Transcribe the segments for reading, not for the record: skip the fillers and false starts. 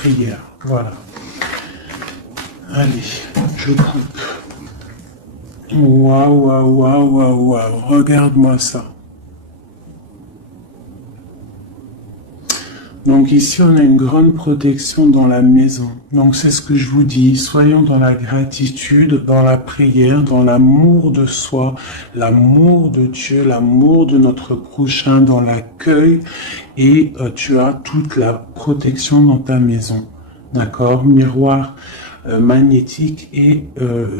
prière. Voilà. Allez, je coupe. Waouh, waouh, waouh, waouh, waouh. Regarde-moi ça. Donc ici, on a une grande protection dans la maison. Donc c'est ce que je vous dis, soyons dans la gratitude, dans la prière, dans l'amour de soi, l'amour de Dieu, l'amour de notre prochain, dans l'accueil, et tu as toute la protection dans ta maison. D'accord? Miroir magnétique et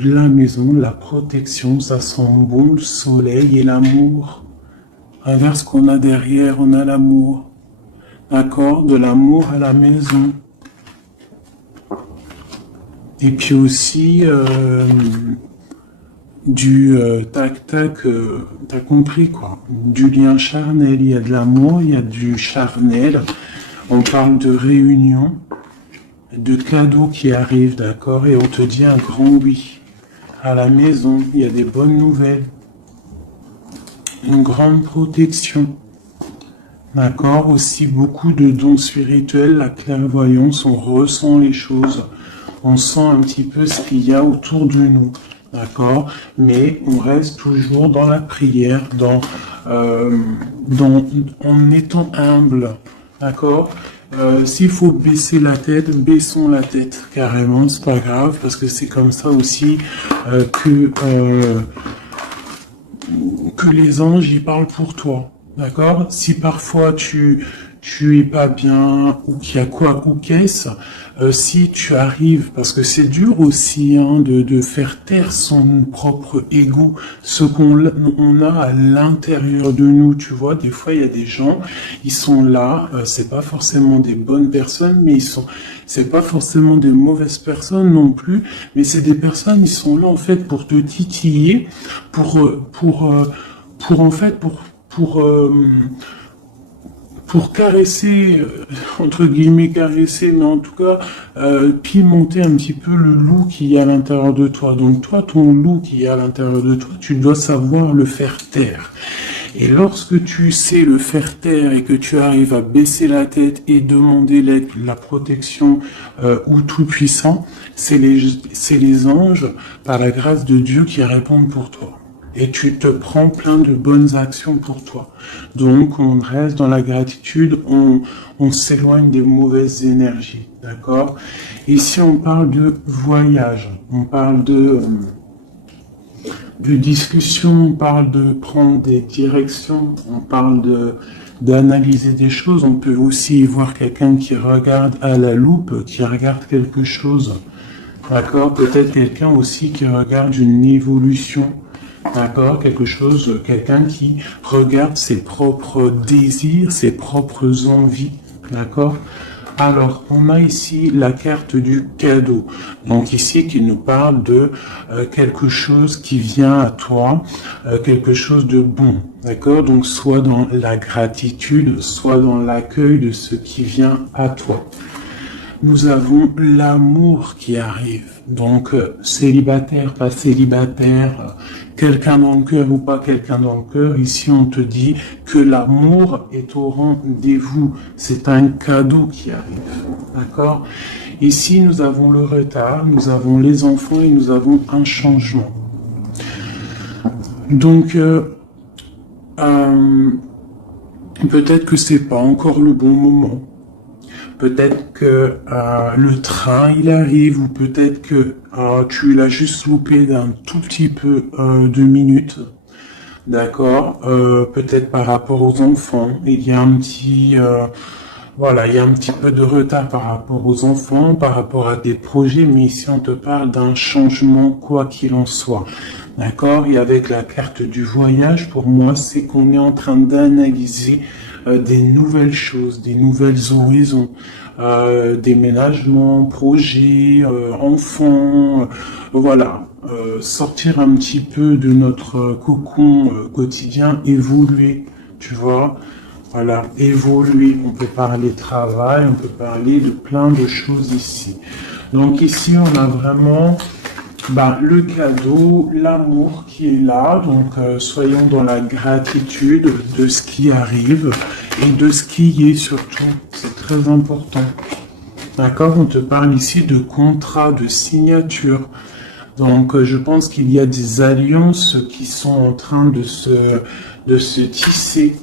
la maison, la protection, ça sent bon, le soleil et l'amour. Regarde ce qu'on a derrière, on a l'amour. D'accord, de l'amour à la maison. Et puis aussi du tac-tac, t'as compris quoi. Du lien charnel, il y a de l'amour, il y a du charnel. On parle de réunion, de cadeaux qui arrivent, d'accord, et on te dit un grand oui. À la maison, il y a des bonnes nouvelles. Une grande protection. D'accord, aussi beaucoup de dons spirituels, la clairvoyance, on ressent les choses, on sent un petit peu ce qu'il y a autour de nous, d'accord, mais on reste toujours dans la prière, en étant humble, d'accord. S'il faut baisser la tête, baissons la tête, carrément, c'est pas grave, parce que c'est comme ça aussi que les anges y parlent pour toi. D'accord? Si parfois tu es pas bien, ou qu'il y a quoi, ou qu'est-ce, si tu arrives, parce que c'est dur aussi de faire taire son propre ego, ce qu'on a à l'intérieur de nous, tu vois, des fois il y a des gens, ils sont là, c'est pas forcément des bonnes personnes, mais c'est pas forcément des mauvaises personnes non plus, mais c'est des personnes, ils sont là en fait pour te titiller, pour caresser, entre guillemets caresser, mais en tout cas pimenter un petit peu le loup qui est à l'intérieur de toi. Donc toi, ton loup qui est à l'intérieur de toi, tu dois savoir le faire taire. Et lorsque tu sais le faire taire et que tu arrives à baisser la tête et demander l'aide, la protection ou tout-puissant, c'est les anges, par la grâce de Dieu, qui répondent pour toi. Et tu te prends plein de bonnes actions pour toi. Donc, on reste dans la gratitude, on s'éloigne des mauvaises énergies, d'accord? Ici, on parle de voyage, on parle de discussion, on parle de prendre des directions, on parle d'analyser des choses. On peut aussi voir quelqu'un qui regarde à la loupe, qui regarde quelque chose, d'accord? Peut-être quelqu'un aussi qui regarde une évolution. D'accord, quelqu'un qui regarde ses propres désirs, ses propres envies, d'accord. Alors, on a ici la carte du cadeau, donc ici qui nous parle de quelque chose qui vient à toi, quelque chose de bon, d'accord. Donc, soit dans la gratitude, soit dans l'accueil de ce qui vient à toi. Nous avons l'amour qui arrive. Donc, célibataire, pas célibataire, quelqu'un dans le cœur ou pas quelqu'un dans le cœur, ici on te dit que l'amour est au rendez-vous. C'est un cadeau qui arrive. D'accord? Ici, nous avons le retard, nous avons les enfants et nous avons un changement. Donc, peut-être que c'est pas encore le bon moment. Peut-être que le train il arrive, ou peut-être que tu l'as juste loupé d'un tout petit peu de minutes, d'accord. Peut-être par rapport aux enfants, il y a un petit il y a un petit peu de retard par rapport aux enfants, par rapport à des projets, mais ici on te parle d'un changement quoi qu'il en soit. D'accord? Et avec la carte du voyage, pour moi, c'est qu'on est en train d'analyser des nouvelles choses, des nouvelles horizons, déménagements, projets, enfants, voilà. Sortir un petit peu de notre cocon quotidien, évoluer, tu vois. Voilà, évoluer. On peut parler travail, on peut parler de plein de choses ici. Donc ici, on a vraiment le cadeau, l'amour qui est là. Donc soyons dans la gratitude de ce qui arrive et de ce qui est surtout. C'est très important. D'accord? On te parle ici de contrat, de signature. Donc, je pense qu'il y a des alliances qui sont en train de se tisser.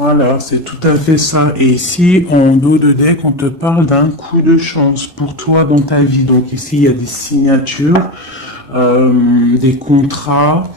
Voilà, c'est tout à fait ça. Et ici, en dos de deck, on te parle d'un coup de chance pour toi dans ta vie. Donc ici, il y a des signatures, des contrats,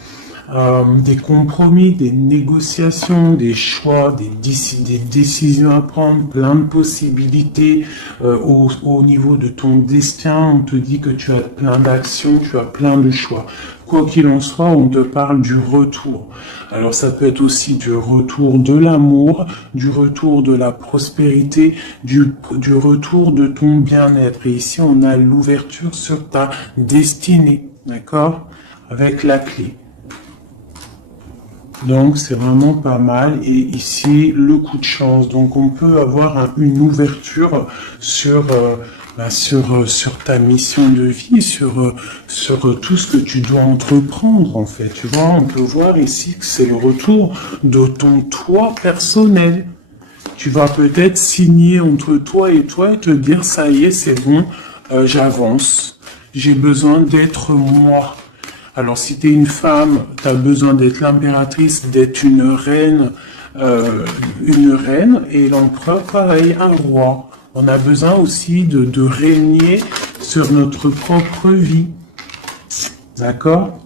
des compromis, des négociations, des choix, des décisions à prendre, plein de possibilités au niveau de ton destin. On te dit que tu as plein d'actions, tu as plein de choix. Quoi qu'il en soit, on te parle du retour. Alors ça peut être aussi du retour de l'amour, du retour de la prospérité, du retour de ton bien-être. Et ici, on a l'ouverture sur ta destinée, d'accord? Avec la clé. Donc c'est vraiment pas mal. Et ici, le coup de chance. Donc on peut avoir une ouverture sur sur ta mission de vie, sur tout ce que tu dois entreprendre en fait. Tu vois, on peut voir ici que c'est le retour de ton toi personnel. Tu vas peut-être signer entre toi et te dire ça y est, c'est bon, j'avance. J'ai besoin d'être moi. Alors si tu es une femme, tu as besoin d'être l'impératrice, d'être une reine, et l'empereur, pareil, un roi. On a besoin aussi de régner sur notre propre vie. D'accord?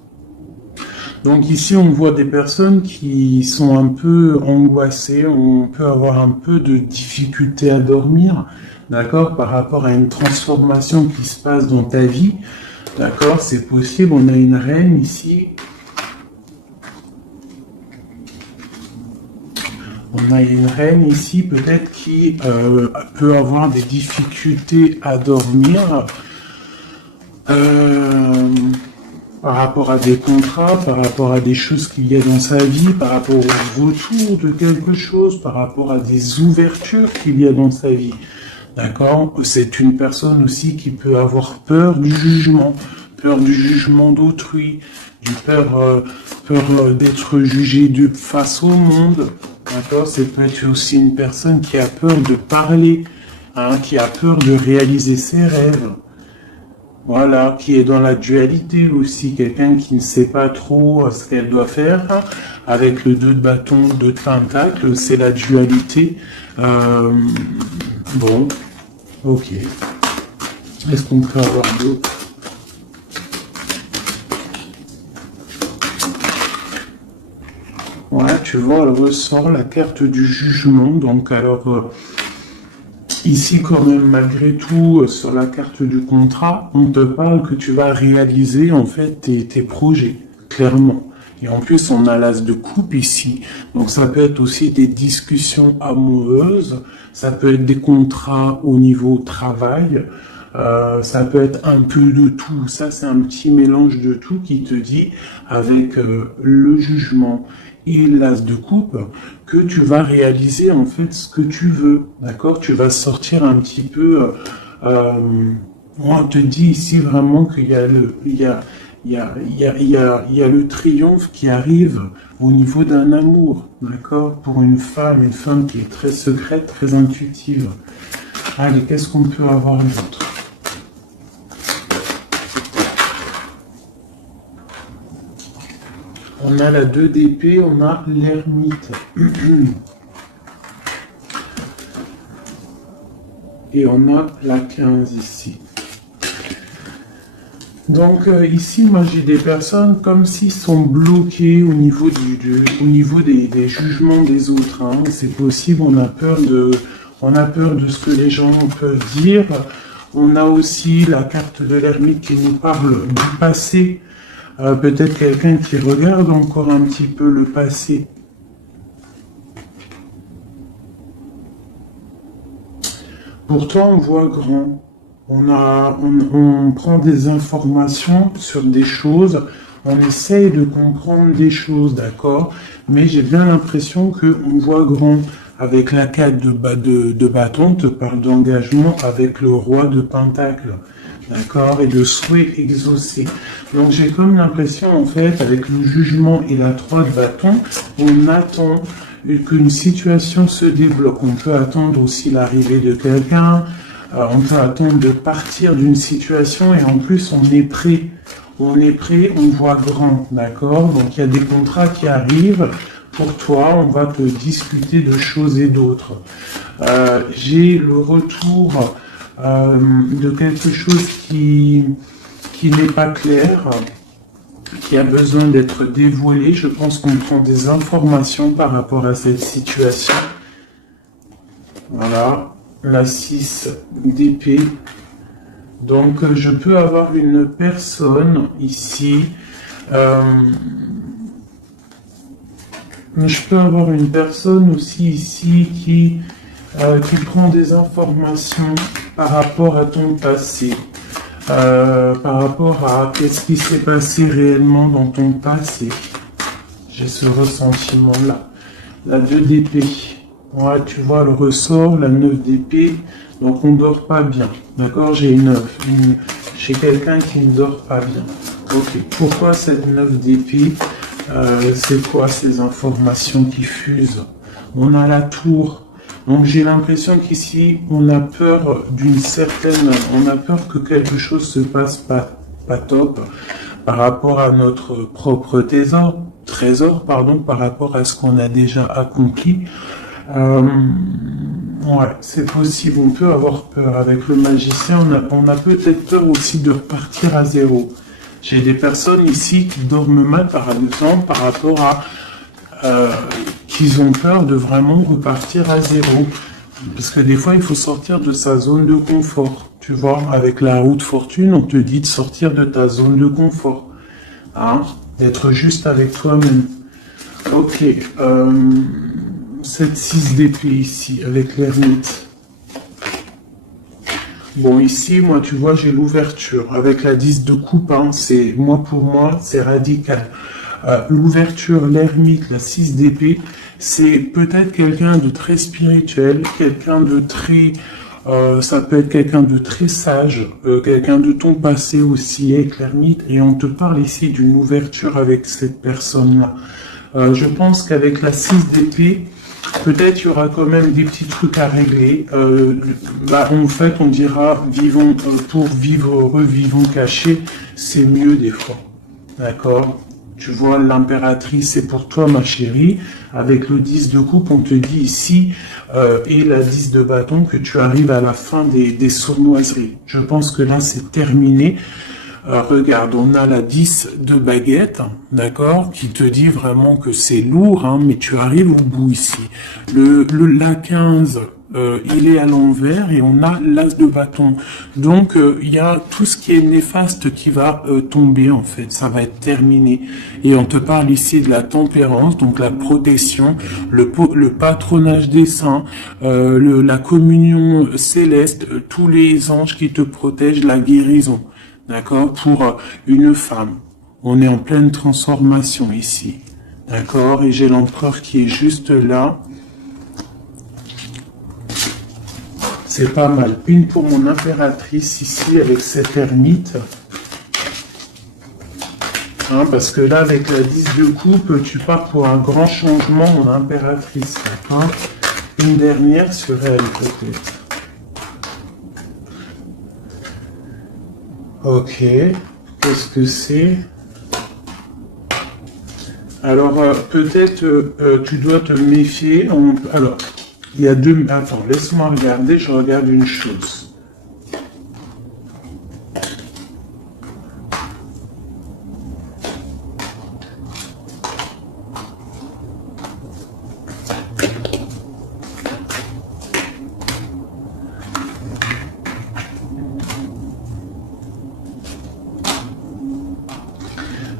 Donc ici, on voit des personnes qui sont un peu angoissées, on peut avoir un peu de difficulté à dormir, d'accord, par rapport à une transformation qui se passe dans ta vie. D'accord, c'est possible, on a une reine ici. On a une reine ici, peut-être qui peut avoir des difficultés à dormir par rapport à des contrats, par rapport à des choses qu'il y a dans sa vie, par rapport au retour de quelque chose, par rapport à des ouvertures qu'il y a dans sa vie. D'accord? C'est une personne aussi qui peut avoir peur du jugement d'autrui, peur d'être jugé face au monde. D'accord? C'est peut-être aussi une personne qui a peur de parler, hein, qui a peur de réaliser ses rêves. Voilà, qui est dans la dualité aussi, quelqu'un qui ne sait pas trop ce qu'elle doit faire. Avec le 2 de bâton, 2 de pentacle, c'est la dualité. Bon, ok. Est-ce qu'on peut avoir d'autres? Ouais, tu vois, elle ressort la carte du jugement. Donc, alors, ici, quand même, malgré tout, sur la carte du contrat, on te parle que tu vas réaliser, en fait, tes projets, clairement. Et en plus, on a l'as de coupe ici. Donc, ça peut être aussi des discussions amoureuses. Ça peut être des contrats au niveau travail. Ça peut être un peu de tout. Ça, c'est un petit mélange de tout qui te dit, avec le jugement et l'as de coupe, que tu vas réaliser en fait ce que tu veux. D'accord? Tu vas sortir un petit peu. On te dit ici vraiment qu'il y a il y a le triomphe qui arrive au niveau d'un amour, d'accord? Pour une femme qui est très secrète, très intuitive. Allez, qu'est-ce qu'on peut avoir d'autre? On a la 2 d'épée, on a l'ermite. Et on a la 15 ici. Donc ici, moi j'ai des personnes comme s'ils sont bloqués au niveau des jugements des autres. Hein. C'est possible, on a peur de ce que les gens peuvent dire. On a aussi la carte de l'ermite qui nous parle du passé. Peut-être quelqu'un qui regarde encore un petit peu le passé. Pourtant, on voit grand. On prend des informations sur des choses, on essaye de comprendre des choses, d'accord? Mais j'ai bien l'impression qu'on voit grand. Avec la 4 de bâton, on te parle d'engagement avec le roi de pentacle. d'accord, et de souhaits exaucés. Donc j'ai comme l'impression, en fait, avec le jugement et la 3 de bâton, on attend qu'une situation se débloque. On peut attendre aussi l'arrivée de quelqu'un, on peut attendre de partir d'une situation, et en plus on est prêt. On est prêt, on voit grand, d'accord? Donc il y a des contrats qui arrivent pour toi, on va te discuter de choses et d'autres. J'ai le retour de quelque chose qui n'est pas clair, qui a besoin d'être dévoilé. Je pense qu'on prend des informations par rapport à cette situation. Voilà, la 6 d'épée. Donc, je peux avoir une personne ici. Je peux avoir une personne aussi ici qui prend des informations par rapport à ton passé. Par rapport à qu'est-ce qui s'est passé réellement dans ton passé. J'ai ce ressentiment-là. La 2 d'épée. Ouais, tu vois le ressort, la 9 d'épée. Donc on dort pas bien. D'accord, j'ai j'ai quelqu'un qui ne dort pas bien. Ok, pourquoi cette 9 d'épée? C'est quoi ces informations qui fusent? On a la tour. Donc j'ai l'impression qu'ici, on a peur on a peur que quelque chose se passe pas top par rapport à notre propre trésor, par rapport à ce qu'on a déjà accompli. Ouais, c'est possible, on peut avoir peur. Avec le magicien, on a peut-être peur aussi de repartir à zéro. J'ai des personnes ici qui dorment mal, par exemple, par rapport à qu'ils ont peur de vraiment repartir à zéro. Parce que des fois, il faut sortir de sa zone de confort. Tu vois, avec la roue de fortune, on te dit de sortir de ta zone de confort. Hein? D'être juste avec toi-même. Ok. Cette 6 d'épée ici, avec l'ermite. Bon, ici, moi, tu vois, j'ai l'ouverture. Avec la 10 de coupe, hein, pour moi, c'est radical. L'ouverture, l'ermite, la 6 d'épée, c'est peut-être quelqu'un de très spirituel, quelqu'un de très... ça peut être quelqu'un de très sage, quelqu'un de ton passé aussi, avec l'ermite, et on te parle ici d'une ouverture avec cette personne-là. Je pense qu'avec la 6 d'épée, peut-être il y aura quand même des petits trucs à régler. En fait, on dira vivons pour vivre heureux, vivons cachés, c'est mieux des fois. D'accord? Tu vois, l'impératrice, c'est pour toi, ma chérie. Avec le 10 de coupe, on te dit ici, et la 10 de bâton, que tu arrives à la fin des sournoiseries. Je pense que là, c'est terminé. Regarde, on a la 10 de baguette, d'accord, qui te dit vraiment que c'est lourd, hein, mais tu arrives au bout ici. La 15, il est à l'envers et on a l'as de bâton. Donc, il y a tout ce qui est néfaste qui va tomber, en fait. Ça va être terminé. Et on te parle ici de la tempérance, donc la protection, le patronage des saints, la communion céleste, tous les anges qui te protègent, la guérison. D'accord? Pour une femme. On est en pleine transformation ici. D'accord? Et j'ai l'empereur qui est juste là. C'est pas mal. Une pour mon impératrice ici avec cette ermite. Hein, parce que là, avec la 10 de coupe, tu pars pour un grand changement, mon impératrice. Hein? Une dernière sur elle, peut-être. Ok, qu'est-ce que c'est? Alors, peut-être tu dois te méfier. Alors, il y a deux... Attends, laisse-moi regarder, je regarde une chose.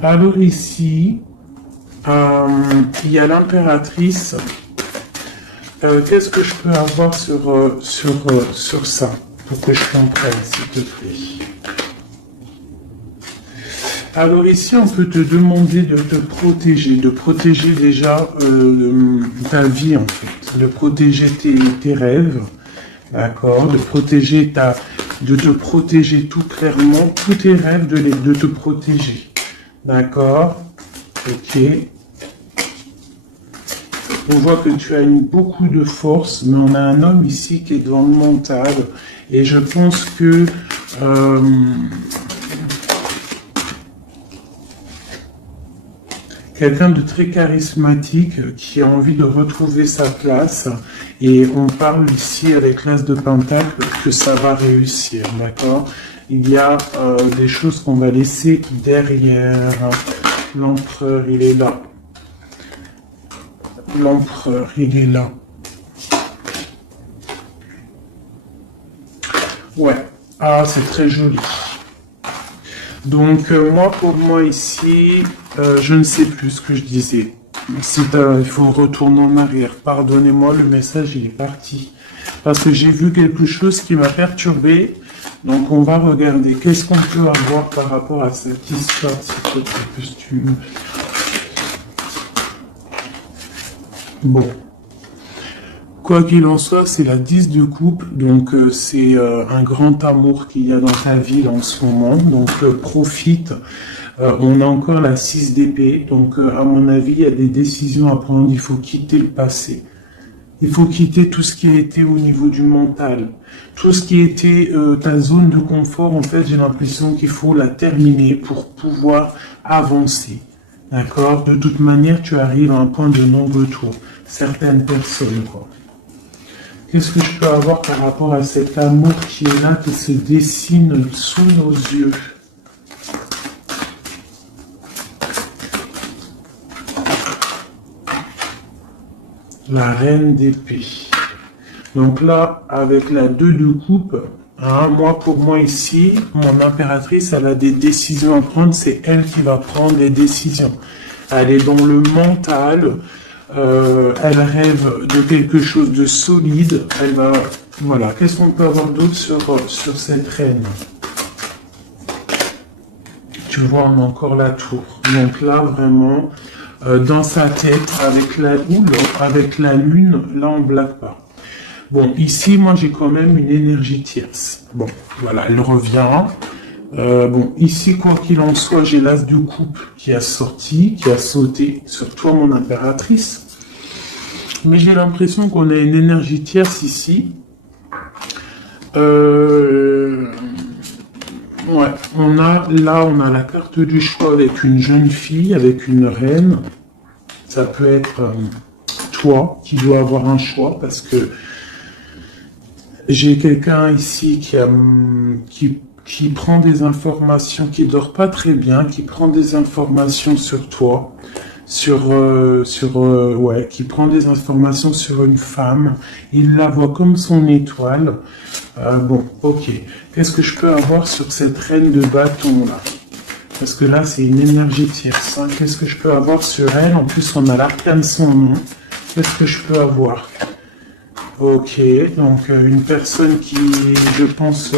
Alors ici, il y a l'impératrice. Qu'est-ce que je peux avoir sur ça pour que je comprenne, s'il te plaît? Alors ici, on peut te demander de te protéger, de protéger déjà ta vie en fait, de protéger tes rêves, d'accord, de protéger de te protéger tout clairement. Tous tes rêves de te protéger. D'accord? Ok. On voit que tu as beaucoup de force, mais on a un homme ici qui est dans le mental. Et je pense que quelqu'un de très charismatique qui a envie de retrouver sa place. Et on parle ici avec l'As de Pentacle que ça va réussir, d'accord? Il y a des choses qu'on va laisser derrière. L'empereur, il est là. L'empereur, il est là. Ouais. Ah, c'est très joli. Donc, pour moi ici, je ne sais plus ce que je disais. Il faut retourner en arrière. Pardonnez-moi, le message, il est parti. Parce que j'ai vu quelque chose qui m'a perturbé. Donc, on va regarder. Qu'est-ce qu'on peut avoir par rapport à cette histoire, s'il te plaît, costume. Bon. Quoi qu'il en soit, c'est la 10 de coupe, donc c'est un grand amour qu'il y a dans ta vie en ce moment, donc profite. On a encore la 6 d'épée, donc à mon avis, il y a des décisions à prendre, il faut quitter le passé. Il faut quitter tout ce qui a été au niveau du mental. Tout ce qui était ta zone de confort, en fait, j'ai l'impression qu'il faut la terminer pour pouvoir avancer. D'accord? De toute manière, tu arrives à un point de non-retour. Certaines personnes, quoi. Qu'est-ce que je peux avoir par rapport à cet amour qui est là, qui se dessine sous nos yeux? La reine d'épée. Donc là, avec la 2 de coupe, hein, pour moi ici, mon impératrice, elle a des décisions à prendre, c'est elle qui va prendre les décisions. Elle est dans le mental, elle rêve de quelque chose de solide, elle va... Voilà, qu'est-ce qu'on peut avoir d'autre sur cette reine? Tu vois, on a encore la tour. Donc là, vraiment, dans sa tête, avec la lune, là, on ne blague pas. Bon, ici, moi, j'ai quand même une énergie tierce. Bon, voilà, elle revient. Bon, ici, quoi qu'il en soit, j'ai l'as de coupe qui a sorti, qui a sauté sur toi, mon impératrice. Mais j'ai l'impression qu'on a une énergie tierce ici. Ouais, on a la carte du choix avec une jeune fille, avec une reine. Ça peut être toi qui dois avoir un choix parce que j'ai quelqu'un ici qui prend des informations, qui dort pas très bien, qui prend des informations sur toi, qui prend des informations sur une femme. Il la voit comme son étoile. Bon, ok. Qu'est-ce que je peux avoir sur cette reine de bâton là? Parce que là, c'est une énergie tierce. Hein. Qu'est-ce que je peux avoir sur elle? En plus, on a l'arcane son nom. Qu'est-ce que je peux avoir? Ok, donc une personne qui, je pense...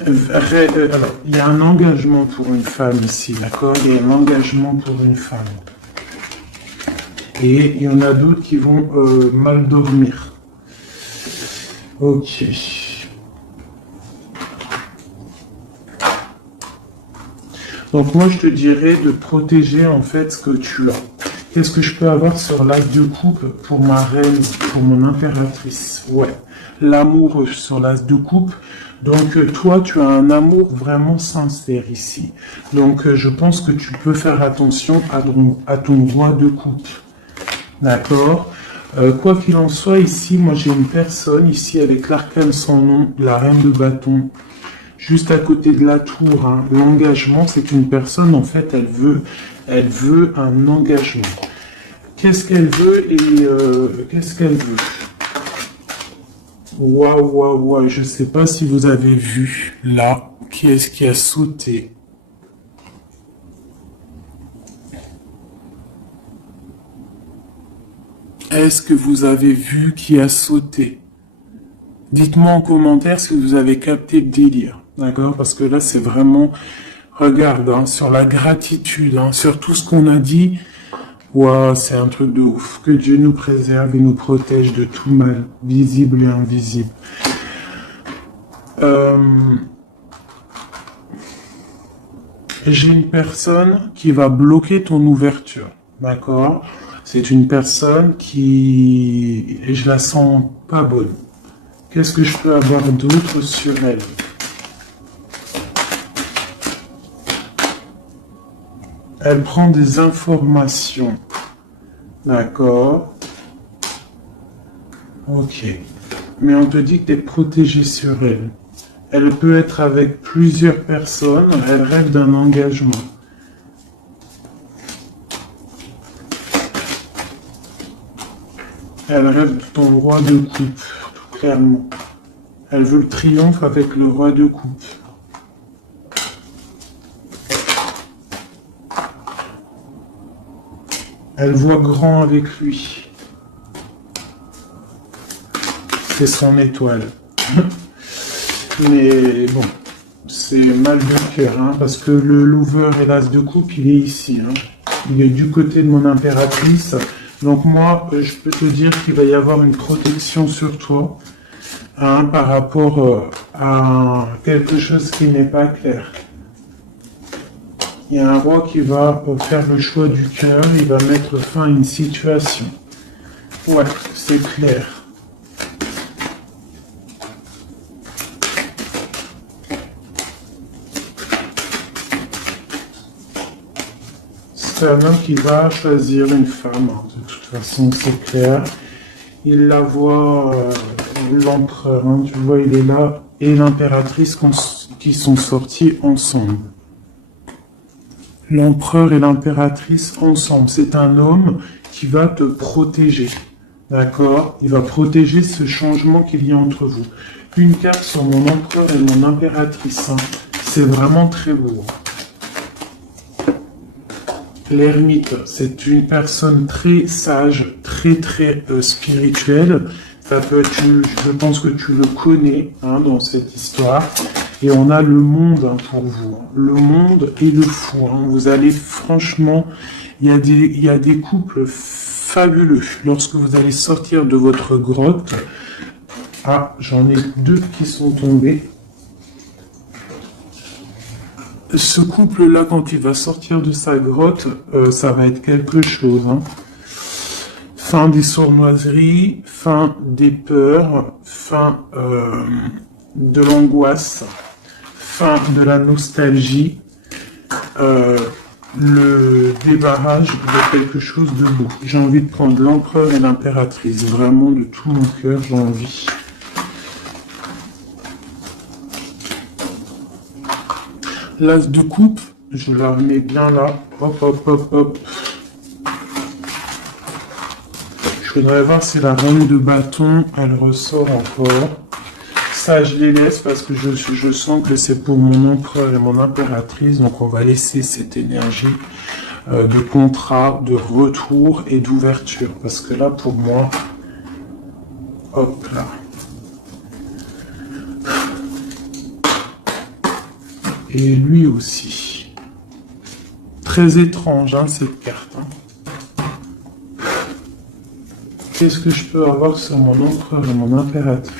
alors, il y a un engagement pour une femme ici, d'accord? Il y a un engagement pour une femme. Et il y en a d'autres qui vont mal dormir. Ok. Donc moi, je te dirais de protéger en fait ce que tu as. Qu'est-ce que je peux avoir sur l'as de coupe pour ma reine, pour mon impératrice? Ouais, l'amour sur l'as de coupe. Donc toi, tu as un amour vraiment sincère ici. Donc je pense que tu peux faire attention à ton roi de coupe. D'accord? Quoi qu'il en soit, ici, moi j'ai une personne ici avec l'arcane sans nom, la reine de bâton. Juste à côté de la tour, hein. L'engagement, c'est une personne, en fait, elle veut un engagement. Qu'est-ce qu'elle veut et qu'est-ce qu'elle veut? Waouh, je sais pas si vous avez vu, là, qui est-ce qui a sauté? Est-ce que vous avez vu qui a sauté? Dites-moi en commentaire si vous avez capté le délire, d'accord? Parce que là, c'est vraiment... Regarde, hein, sur la gratitude, hein, sur tout ce qu'on a dit. Waouh, c'est un truc de ouf. Que Dieu nous préserve et nous protège de tout mal, visible et invisible. J'ai une personne qui va bloquer ton ouverture, d'accord? C'est une personne qui... et je la sens pas bonne. Qu'est-ce que je peux avoir d'autre sur elle? Elle prend des informations, d'accord? Ok. Mais on te dit que tu es protégé sur elle. Elle peut être avec plusieurs personnes, elle rêve d'un engagement. Elle rêve de ton roi de coupe, clairement. Elle veut le triomphe avec le roi de coupe. Elle voit grand avec lui. C'est son étoile. Mais bon, c'est mal de cœur, hein, parce que le lover et l'as de coupe, il est ici. Hein. Il est du côté de mon impératrice. Donc moi, je peux te dire qu'il va y avoir une protection sur toi, hein, par rapport à quelque chose qui n'est pas clair. Il y a un roi qui va faire le choix du cœur, il va mettre fin à une situation. Ouais, c'est clair. C'est un homme qui va choisir une femme, hein. De toute façon, c'est clair. Il la voit, l'empereur, hein, tu vois, il est là, et l'impératrice qui sont sortis ensemble. L'empereur et l'impératrice ensemble. C'est un homme qui va te protéger. D'accord? Il va protéger ce changement qu'il y a entre vous. Une carte sur mon empereur et mon impératrice. Hein. C'est vraiment très beau. L'ermite, c'est une personne très sage, très spirituelle. Ça peut être, je pense que tu le connais, hein, dans cette histoire. Et on a le monde, hein, pour vous. Le monde et le fou. Hein. Vous allez, franchement, il y a des couples fabuleux. Lorsque vous allez sortir de votre grotte, ah, j'en ai deux qui sont tombés. Ce couple-là, quand il va sortir de sa grotte, ça va être quelque chose. Hein. Fin des sournoiseries, fin des peurs, fin de l'angoisse, fin de la nostalgie, le débarrage de quelque chose de beau. J'ai envie de prendre l'empereur et l'impératrice. Vraiment, de tout mon cœur, j'ai envie. L'as de coupe, je la remets bien là. Hop, hop, hop, hop. Je voudrais voir si la reine de bâton, elle ressort encore. Ça, je les laisse parce que je sens que c'est pour mon empereur et mon impératrice. Donc, on va laisser cette énergie de contrat, de retour et d'ouverture. Parce que là, pour moi, hop là. Et lui aussi. Très étrange, hein, cette carte. Hein. Qu'est-ce que je peux avoir sur mon empereur et mon impératrice?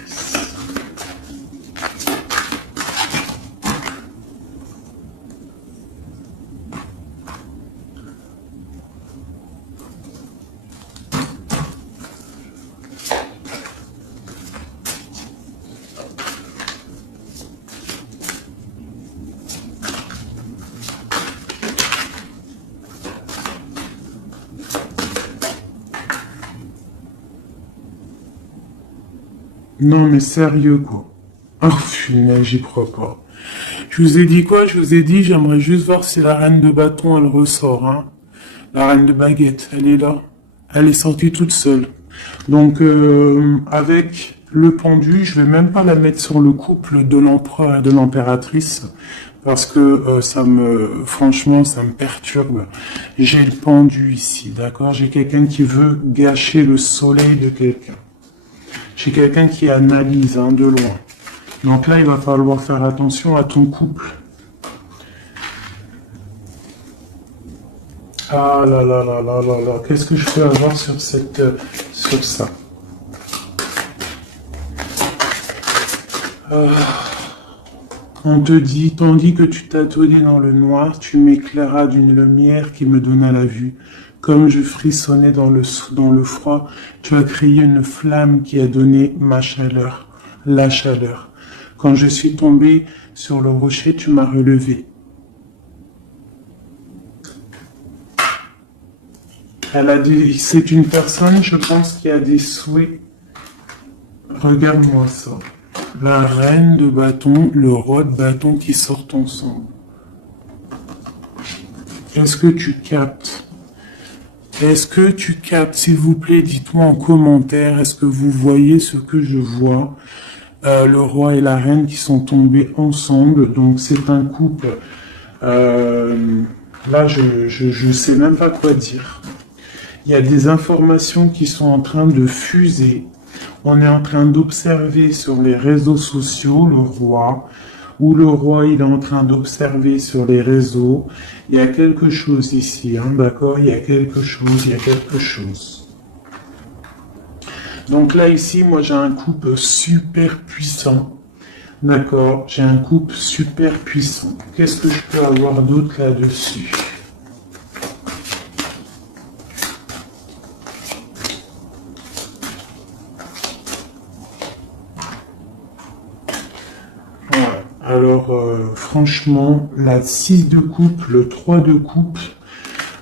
Non, mais sérieux, quoi. Oh, punaise, j'y crois pas. Je vous ai dit quoi? Je vous ai dit, j'aimerais juste voir si la reine de bâton, elle ressort, hein. La reine de baguette, elle est là. Elle est sortie toute seule. Donc, avec le pendu, je vais même pas la mettre sur le couple de l'empereur et de l'impératrice. Parce que franchement, ça me perturbe. J'ai le pendu ici, d'accord? J'ai quelqu'un qui veut gâcher le soleil de quelqu'un. J'ai quelqu'un qui analyse, hein, de loin. Donc là, il va falloir faire attention à ton couple. Ah là là là là là là. Qu'est-ce que je peux avoir sur ça? On te dit, tandis que tu tâtonnais dans le noir, tu m'éclairas d'une lumière qui me donna la vue. Comme je frissonnais dans le froid, tu as créé une flamme qui a donné ma chaleur, la chaleur. Quand je suis tombé sur le rocher, tu m'as relevé. C'est une personne, je pense, qui a des souhaits. Regarde-moi ça. La reine de bâton, le roi de bâton qui sortent ensemble. Est-ce que tu captes? Est-ce que tu captes, s'il vous plaît, dites-moi en commentaire, est-ce que vous voyez ce que je vois? Le roi et la reine qui sont tombés ensemble, donc c'est un couple. Là, je sais même pas quoi dire. Il y a des informations qui sont en train de fuser. On est en train d'observer sur les réseaux sociaux le roi, ou le roi il est en train d'observer sur les réseaux. Il y a quelque chose ici, hein, d'accord? Il y a quelque chose. Donc là ici, moi j'ai un couple super puissant. D'accord? J'ai un couple super puissant. Qu'est-ce que je peux avoir d'autre là-dessus? Alors, franchement, la 6 de coupe, le 3 de coupe,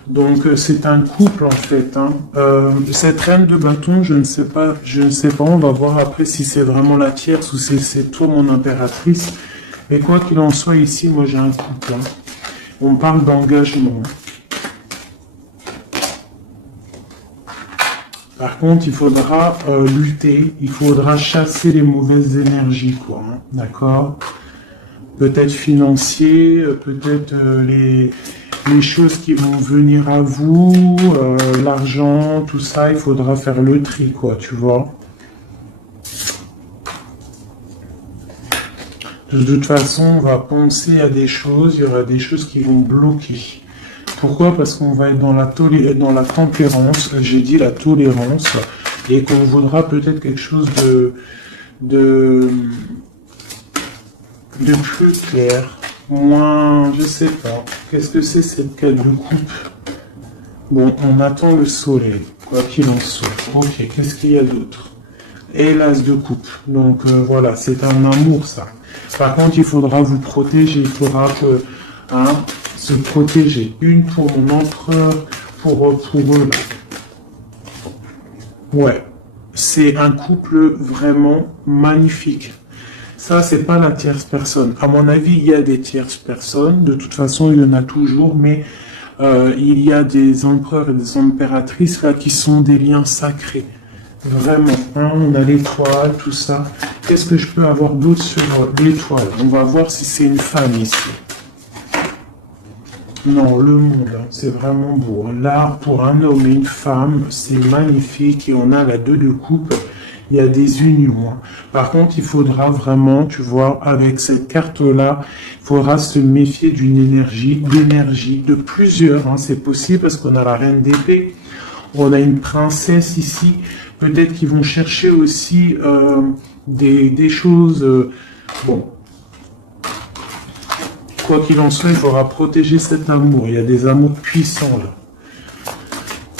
donc c'est un couple en fait. Hein. Cette reine de bâton, je ne sais pas, on va voir après si c'est vraiment la tierce ou si c'est toi mon impératrice. Et quoi qu'il en soit ici, moi j'ai un couple. Hein. On parle d'engagement. Par contre, il faudra lutter, il faudra chasser les mauvaises énergies, quoi. Hein. D'accord? Peut-être financier, peut-être les choses qui vont venir à vous, l'argent, tout ça, il faudra faire le tri, quoi, tu vois. De toute façon, on va penser à des choses, il y aura des choses qui vont bloquer. Pourquoi? Parce qu'on va être dans la tempérance, j'ai dit la tolérance, et qu'on voudra peut-être quelque chose de plus clair, moins, je sais pas. Qu'est-ce que c'est cette quête de coupe? Bon, on attend le soleil, quoi qu'il en soit. Ok, qu'est-ce qu'il y a d'autre? Et l'as de coupe. Donc voilà, c'est un amour ça. Par contre, il faudra vous protéger, il faudra se protéger. Une pour mon empereur, pour eux là. Ouais, c'est un couple vraiment magnifique. Ça, c'est pas la tierce personne. À mon avis, il y a des tierces personnes. De toute façon, il y en a toujours, mais il y a des empereurs et des impératrices là qui sont des liens sacrés. Vraiment. Hein, on a l'étoile, tout ça. Qu'est-ce que je peux avoir d'autre sur l'étoile? On va voir si c'est une femme ici. Non, le monde, hein, c'est vraiment beau. L'art pour un homme et une femme, c'est magnifique. Et on a la 2 de coupe. Il y a des unions. Hein. Par contre, il faudra vraiment, tu vois, avec cette carte-là, il faudra se méfier d'énergie, de plusieurs. Hein. C'est possible parce qu'on a la reine d'épée, on a une princesse ici. Peut-être qu'ils vont chercher aussi des choses. Bon, quoi qu'il en soit, il faudra protéger cet amour. Il y a des amours puissants là.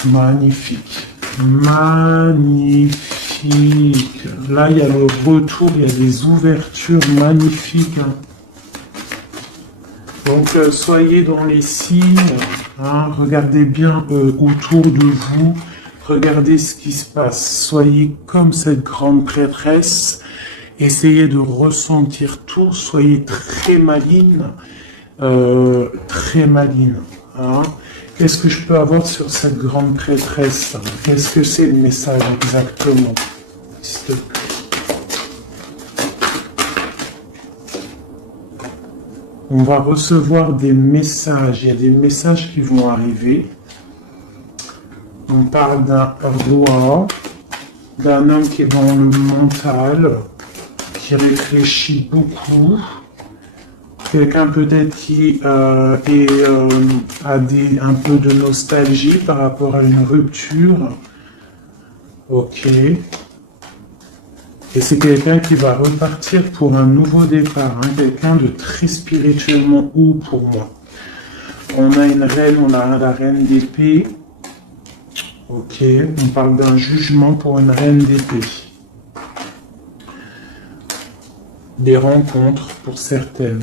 Magnifique. Magnifique. Là, il y a le retour, il y a des ouvertures magnifiques. Hein. Donc, soyez dans les signes, hein, regardez bien autour de vous, regardez ce qui se passe. Soyez comme cette grande prêtresse, essayez de ressentir tout, soyez très maligne, très maligne. Hein. Qu'est-ce que je peux avoir sur cette grande prêtresse? Qu'est-ce que c'est le message exactement? S'il te plaît. On va recevoir des messages. Il y a des messages qui vont arriver. On parle d'un roi, d'un homme qui est dans le mental, qui réfléchit beaucoup. Quelqu'un peut-être qui a un peu de nostalgie par rapport à une rupture. Ok. Et c'est quelqu'un qui va repartir pour un nouveau départ, hein, quelqu'un de très spirituellement haut pour moi. On a une reine, on a la reine d'épée. Ok, on parle d'un jugement pour une reine d'épée. Des rencontres pour certaines.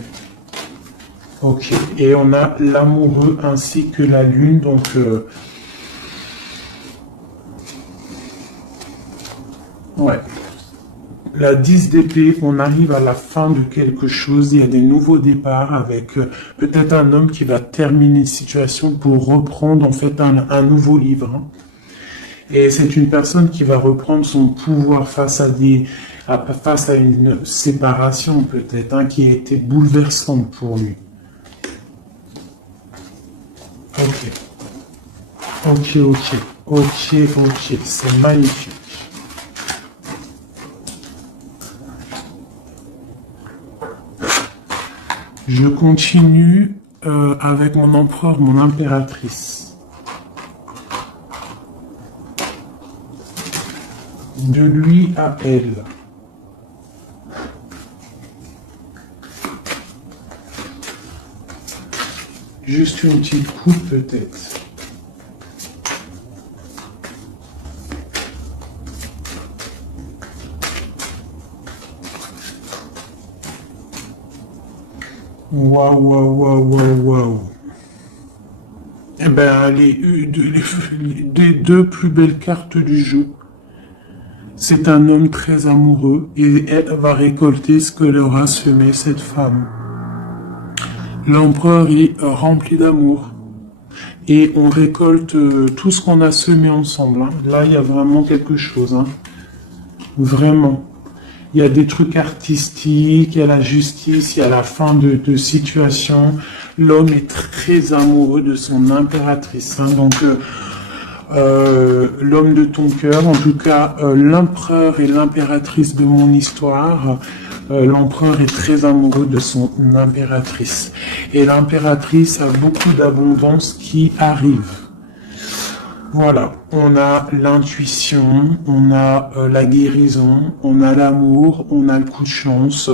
Ok, et on a l'amoureux ainsi que la lune, donc ouais. La 10 d'épée, on arrive à la fin de quelque chose, il y a des nouveaux départs avec peut-être un homme qui va terminer une situation pour reprendre en fait un nouveau livre. Hein. Et c'est une personne qui va reprendre son pouvoir face à une séparation peut-être, hein, qui a été bouleversante pour lui. Ok, c'est magnifique. Je continue avec mon empereur, mon impératrice. De lui à elle. Juste une petite coupe peut-être. Waouh. Eh ben, les deux plus belles cartes du jeu. C'est un homme très amoureux et elle va récolter ce que leur a semé cette femme. L'empereur est rempli d'amour. Et on récolte tout ce qu'on a semé ensemble. Hein. Là, il y a vraiment quelque chose. Hein. Vraiment. Il y a des trucs artistiques, il y a la justice, il y a la fin de situation. L'homme est très amoureux de son impératrice. Hein. Donc, l'homme de ton cœur, en tout cas, l'empereur et l'impératrice de mon histoire. L'empereur est très amoureux de son impératrice. Et l'impératrice a beaucoup d'abondance qui arrive. Voilà, on a l'intuition, on a la guérison, on a l'amour, on a le coup de chance,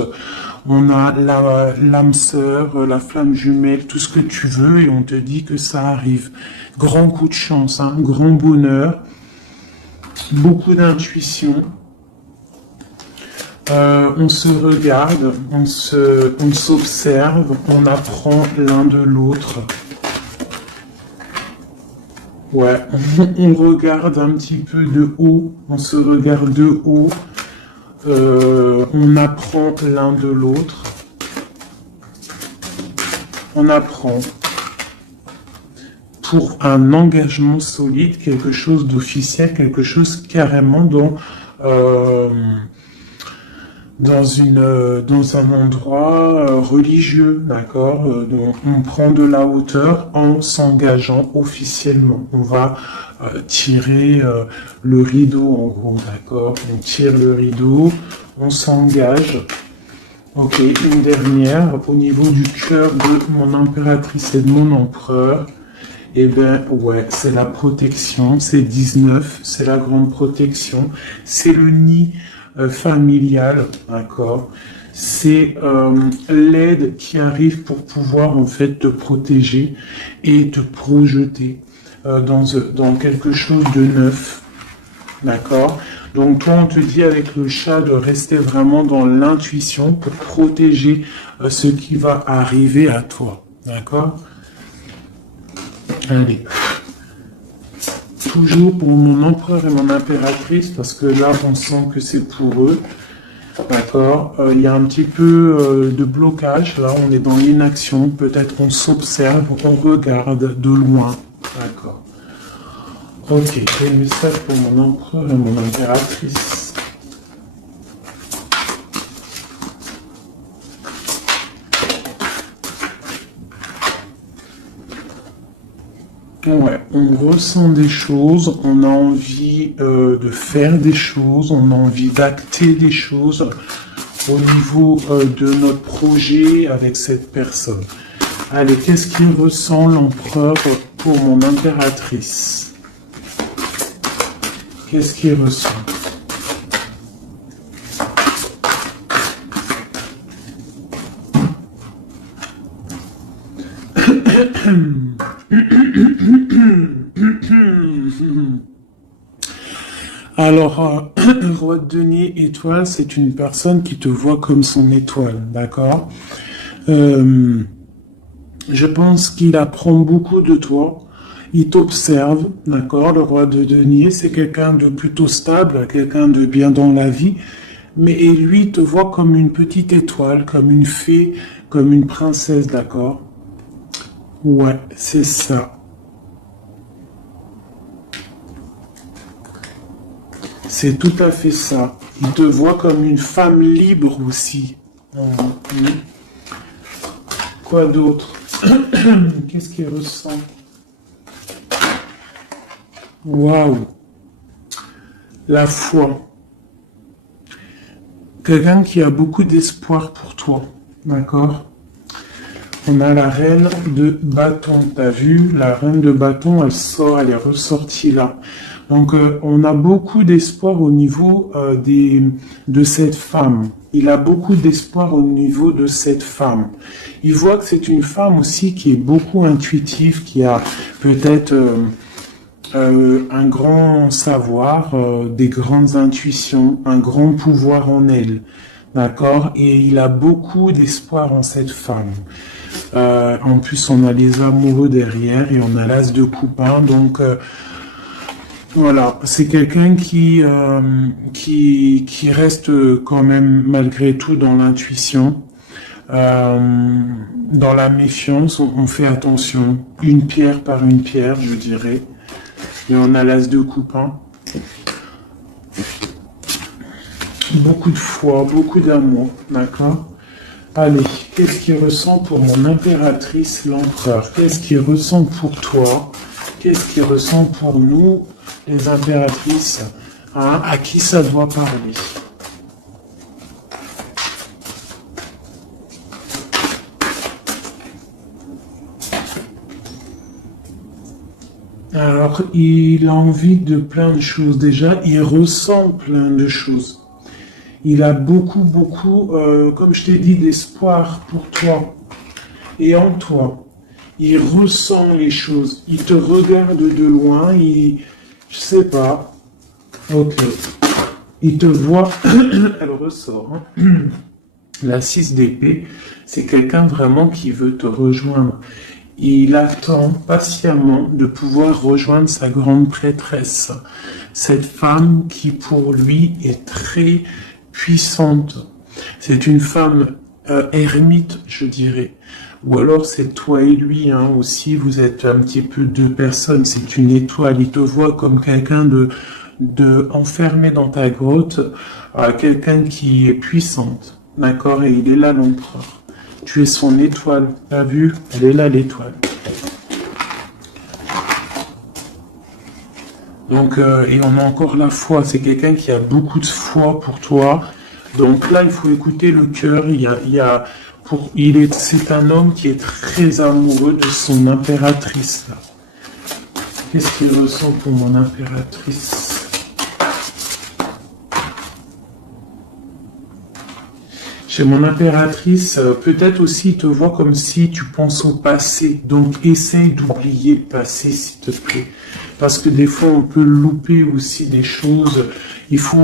on a l'âme sœur, la flamme jumelle, tout ce que tu veux, et on te dit que ça arrive. Grand coup de chance, hein, grand bonheur, beaucoup d'intuition. On se regarde, on s'observe, on apprend l'un de l'autre. Ouais, on regarde un petit peu de haut, on se regarde de haut, on apprend l'un de l'autre. On apprend pour un engagement solide, quelque chose d'officiel, quelque chose carrément dans un endroit religieux, d'accord, on prend de la hauteur en s'engageant officiellement. On va tirer le rideau, en gros, d'accord. On tire le rideau, on s'engage. Ok, une dernière, au niveau du cœur de mon impératrice et de mon empereur. Eh ben ouais, c'est la protection, c'est 19, c'est la grande protection, c'est le nid familial, d'accord. C'est l'aide qui arrive pour pouvoir en fait te protéger et te projeter dans quelque chose de neuf, d'accord. Donc toi on te dit avec le chat de rester vraiment dans l'intuition pour protéger ce qui va arriver à toi, d'accord. Allez. Toujours pour mon empereur et mon impératrice, parce que là, on sent que c'est pour eux. D'accord. Il y a un petit peu de blocage. Là, on est dans l'inaction. Peut-être on s'observe, on regarde de loin. D'accord. Ok. Quel message pour mon empereur et mon impératrice? Ouais, on ressent des choses, on a envie de faire des choses, on a envie d'acter des choses au niveau de notre projet avec cette personne. Allez, qu'est-ce qu'il ressent l'empereur pour mon impératrice? Qu'est-ce qu'il ressent? Alors, roi de denier étoile, c'est une personne qui te voit comme son étoile, d'accord? Je pense qu'il apprend beaucoup de toi. Il t'observe, d'accord? Le roi de denier, c'est quelqu'un de plutôt stable, quelqu'un de bien dans la vie. Mais et lui te voit comme une petite étoile, comme une fée, comme une princesse, d'accord? Ouais, c'est ça. C'est tout à fait ça. Il te voit comme une femme libre aussi. Mhm. Quoi d'autre? Qu'est-ce qu'il ressent? Waouh! La foi. Quelqu'un qui a beaucoup d'espoir pour toi. D'accord? On a la reine de bâton. T'as vu? La reine de bâton, elle sort, elle est ressortie là. Donc, on a beaucoup d'espoir au niveau de cette femme. Il a beaucoup d'espoir au niveau de cette femme. Il voit que c'est une femme aussi qui est beaucoup intuitive, qui a peut-être un grand savoir, des grandes intuitions, un grand pouvoir en elle. D'accord? Et il a beaucoup d'espoir en cette femme. En plus, on a les amoureux derrière et on a l'as de coupin. Donc, voilà, c'est quelqu'un qui reste quand même malgré tout dans l'intuition, dans la méfiance. On fait attention, une pierre par une pierre, je dirais. Et on a l'as de coupin. Beaucoup de foi, beaucoup d'amour, d'accord? Allez, qu'est-ce qu'il ressent pour mon impératrice, l'empereur? Qu'est-ce qu'il ressent pour toi? Qu'est-ce qu'il ressent pour nous, les impératrices? Hein? À qui ça doit parler? Alors, il a envie de plein de choses. Déjà, il ressent plein de choses. Il a beaucoup, comme je t'ai dit, d'espoir pour toi et en toi. Il ressent les choses. Il te regarde de loin. Je sais pas. Ok. Il te voit. Elle ressort. Hein. La 6 d'épée, c'est quelqu'un vraiment qui veut te rejoindre. Il attend patiemment de pouvoir rejoindre sa grande prêtresse. Cette femme qui pour lui est très puissante. C'est une femme ermite, je dirais. Ou alors c'est toi et lui hein, aussi, vous êtes un petit peu deux personnes, c'est une étoile. Il te voit comme quelqu'un de enfermé dans ta grotte, quelqu'un qui est puissante. D'accord? Et il est là l'empereur. Tu es son étoile. T'as vu? Elle est là l'étoile. Donc, et on a encore la foi. C'est quelqu'un qui a beaucoup de foi pour toi. Donc là, il faut écouter le cœur. C'est un homme qui est très amoureux de son impératrice. Qu'est-ce qu'il ressent pour mon impératrice? Chez mon impératrice, peut-être aussi il te voit comme si tu penses au passé. Donc essaye d'oublier le passé, s'il te plaît. Parce que des fois, on peut louper aussi des choses. Il faut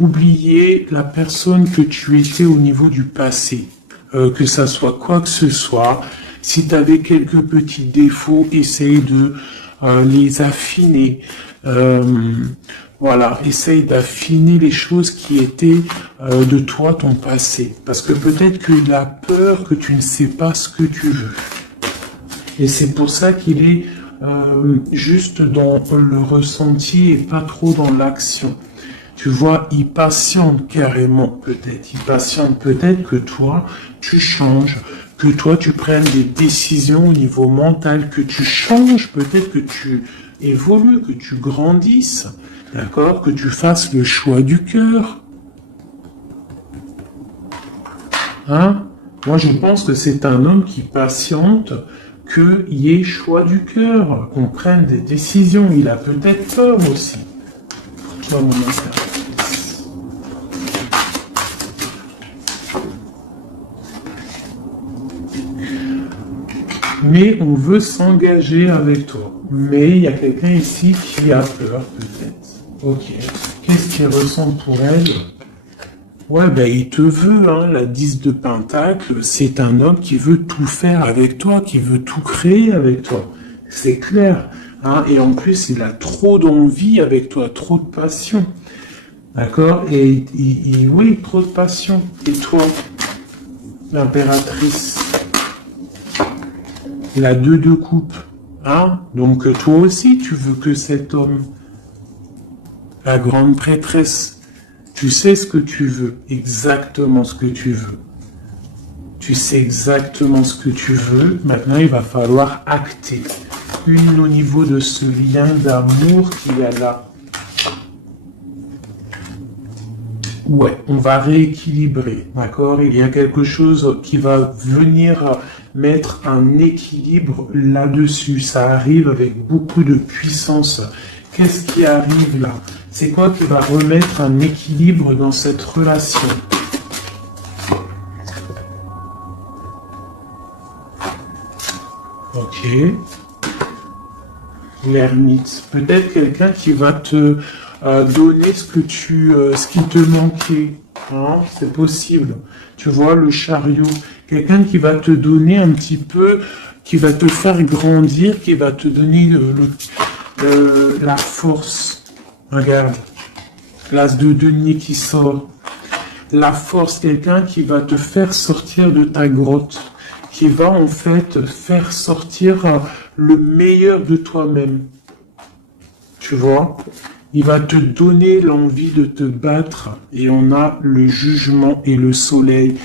oublier la personne que tu étais au niveau du passé. Que ça soit quoi que ce soit. Si tu avais quelques petits défauts, essaye de les affiner. Voilà, essaye d'affiner les choses qui étaient de toi, ton passé. Parce que peut-être qu'il a peur que tu ne sais pas ce que tu veux. Et c'est pour ça qu'il est juste dans le ressenti et pas trop dans l'action. Tu vois, il patiente carrément peut-être. Il patiente peut-être que toi, tu changes, que toi, tu prennes des décisions au niveau mental, que tu changes, peut-être que tu évolues, que tu grandisses. D'accord? Que tu fasses le choix du cœur. Hein? Moi, je pense que c'est un homme qui patiente qu'il y ait choix du cœur, qu'on prenne des décisions. Il a peut-être peur aussi. Pour toi, mon impératrice. mais on veut s'engager avec toi. Mais il y a quelqu'un ici qui a peur, peut-être. Ok. Qu'est-ce qu'il ressent pour elle? Ouais, ben il te veut, hein, la 10 de Pentacle, c'est un homme qui veut tout faire avec toi, qui veut tout créer avec toi. C'est clair. Hein, et en plus, il a trop d'envie avec toi, trop de passion. D'accord? Et oui, trop de passion. Et toi, l'impératrice, la 2 de coupe. Hein? Donc toi aussi, tu veux que cet homme, la grande prêtresse, tu sais ce que tu veux, exactement ce que tu veux. Tu sais exactement ce que tu veux. Maintenant, il va falloir acter. Une au niveau de ce lien d'amour qu'il y a là. Ouais, on va rééquilibrer, d'accord? Il y a quelque chose qui va venir mettre un équilibre là-dessus. Ça arrive avec beaucoup de puissance. Qu'est-ce qui arrive là? C'est quoi qui va remettre un équilibre dans cette relation? Ok. L'ermite. Peut-être quelqu'un qui va te donner ce qui te manquait. Hein, c'est possible. Tu vois, le chariot. Quelqu'un qui va te donner un petit peu, qui va te faire grandir, qui va te donner la force. Regarde. L'as de denier qui sort. La force, quelqu'un qui va te faire sortir de ta grotte. Qui va en fait faire sortir le meilleur de toi-même. Tu vois? Il va te donner l'envie de te battre et on a le jugement et le soleil.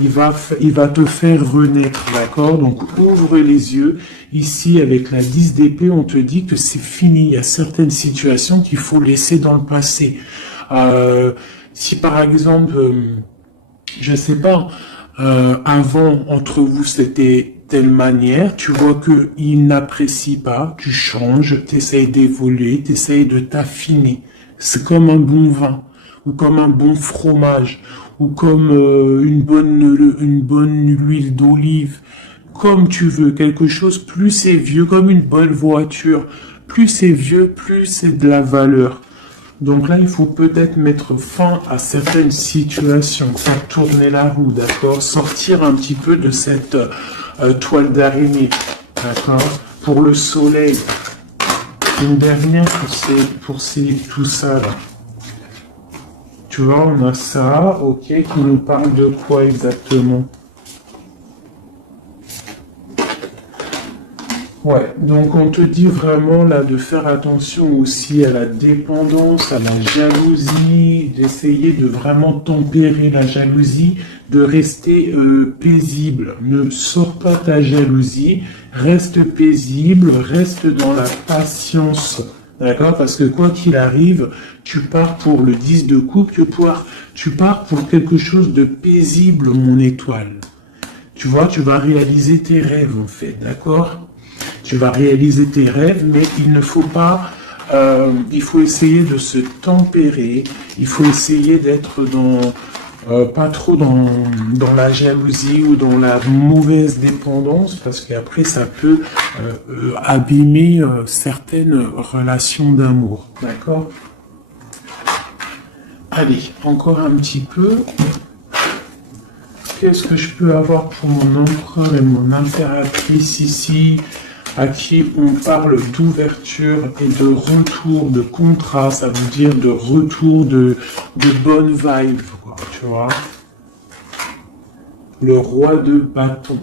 Il va te faire renaître, d'accord? Donc ouvre les yeux. Ici, avec la 10 d'épée, on te dit que c'est fini. Il y a certaines situations qu'il faut laisser dans le passé. Si par exemple, je sais pas, avant, entre vous, c'était telle manière, tu vois que il n'apprécie pas, tu changes, tu essayes d'évoluer, tu essayes de t'affiner. C'est comme un bon vin, ou comme un bon fromage, ou comme une bonne huile d'olive, comme tu veux, quelque chose, plus c'est vieux, comme une bonne voiture, plus c'est vieux, plus c'est de la valeur. Donc là, il faut peut-être mettre fin à certaines situations, faire tourner la roue, d'accord? Sortir un petit peu de cette toile d'araignée, d'accord? Pour le soleil, une dernière pour tout ça là. Tu vois, on a ça, ok, qui nous parle de quoi exactement? Ouais, donc on te dit vraiment là de faire attention aussi à la dépendance, à la jalousie, d'essayer de vraiment tempérer la jalousie, de rester paisible. Ne sors pas ta jalousie, reste paisible, reste dans la patience. D'accord? Parce que quoi qu'il arrive, tu pars pour le 10 de coupe, tu pars pour quelque chose de paisible, mon étoile. Tu vois, tu vas réaliser tes rêves en fait, d'accord? Tu vas réaliser tes rêves, mais il ne faut pas, il faut essayer de se tempérer, il faut essayer d'être pas trop dans la jalousie ou dans la mauvaise dépendance, parce qu'après ça peut abîmer certaines relations d'amour, d'accord? Allez, encore un petit peu. Qu'est-ce que je peux avoir pour mon empereur et mon impératrice ici, à qui on parle d'ouverture et de retour, de contrat, ça veut dire de retour de bonne vibe, quoi, tu vois. Le roi de bâton.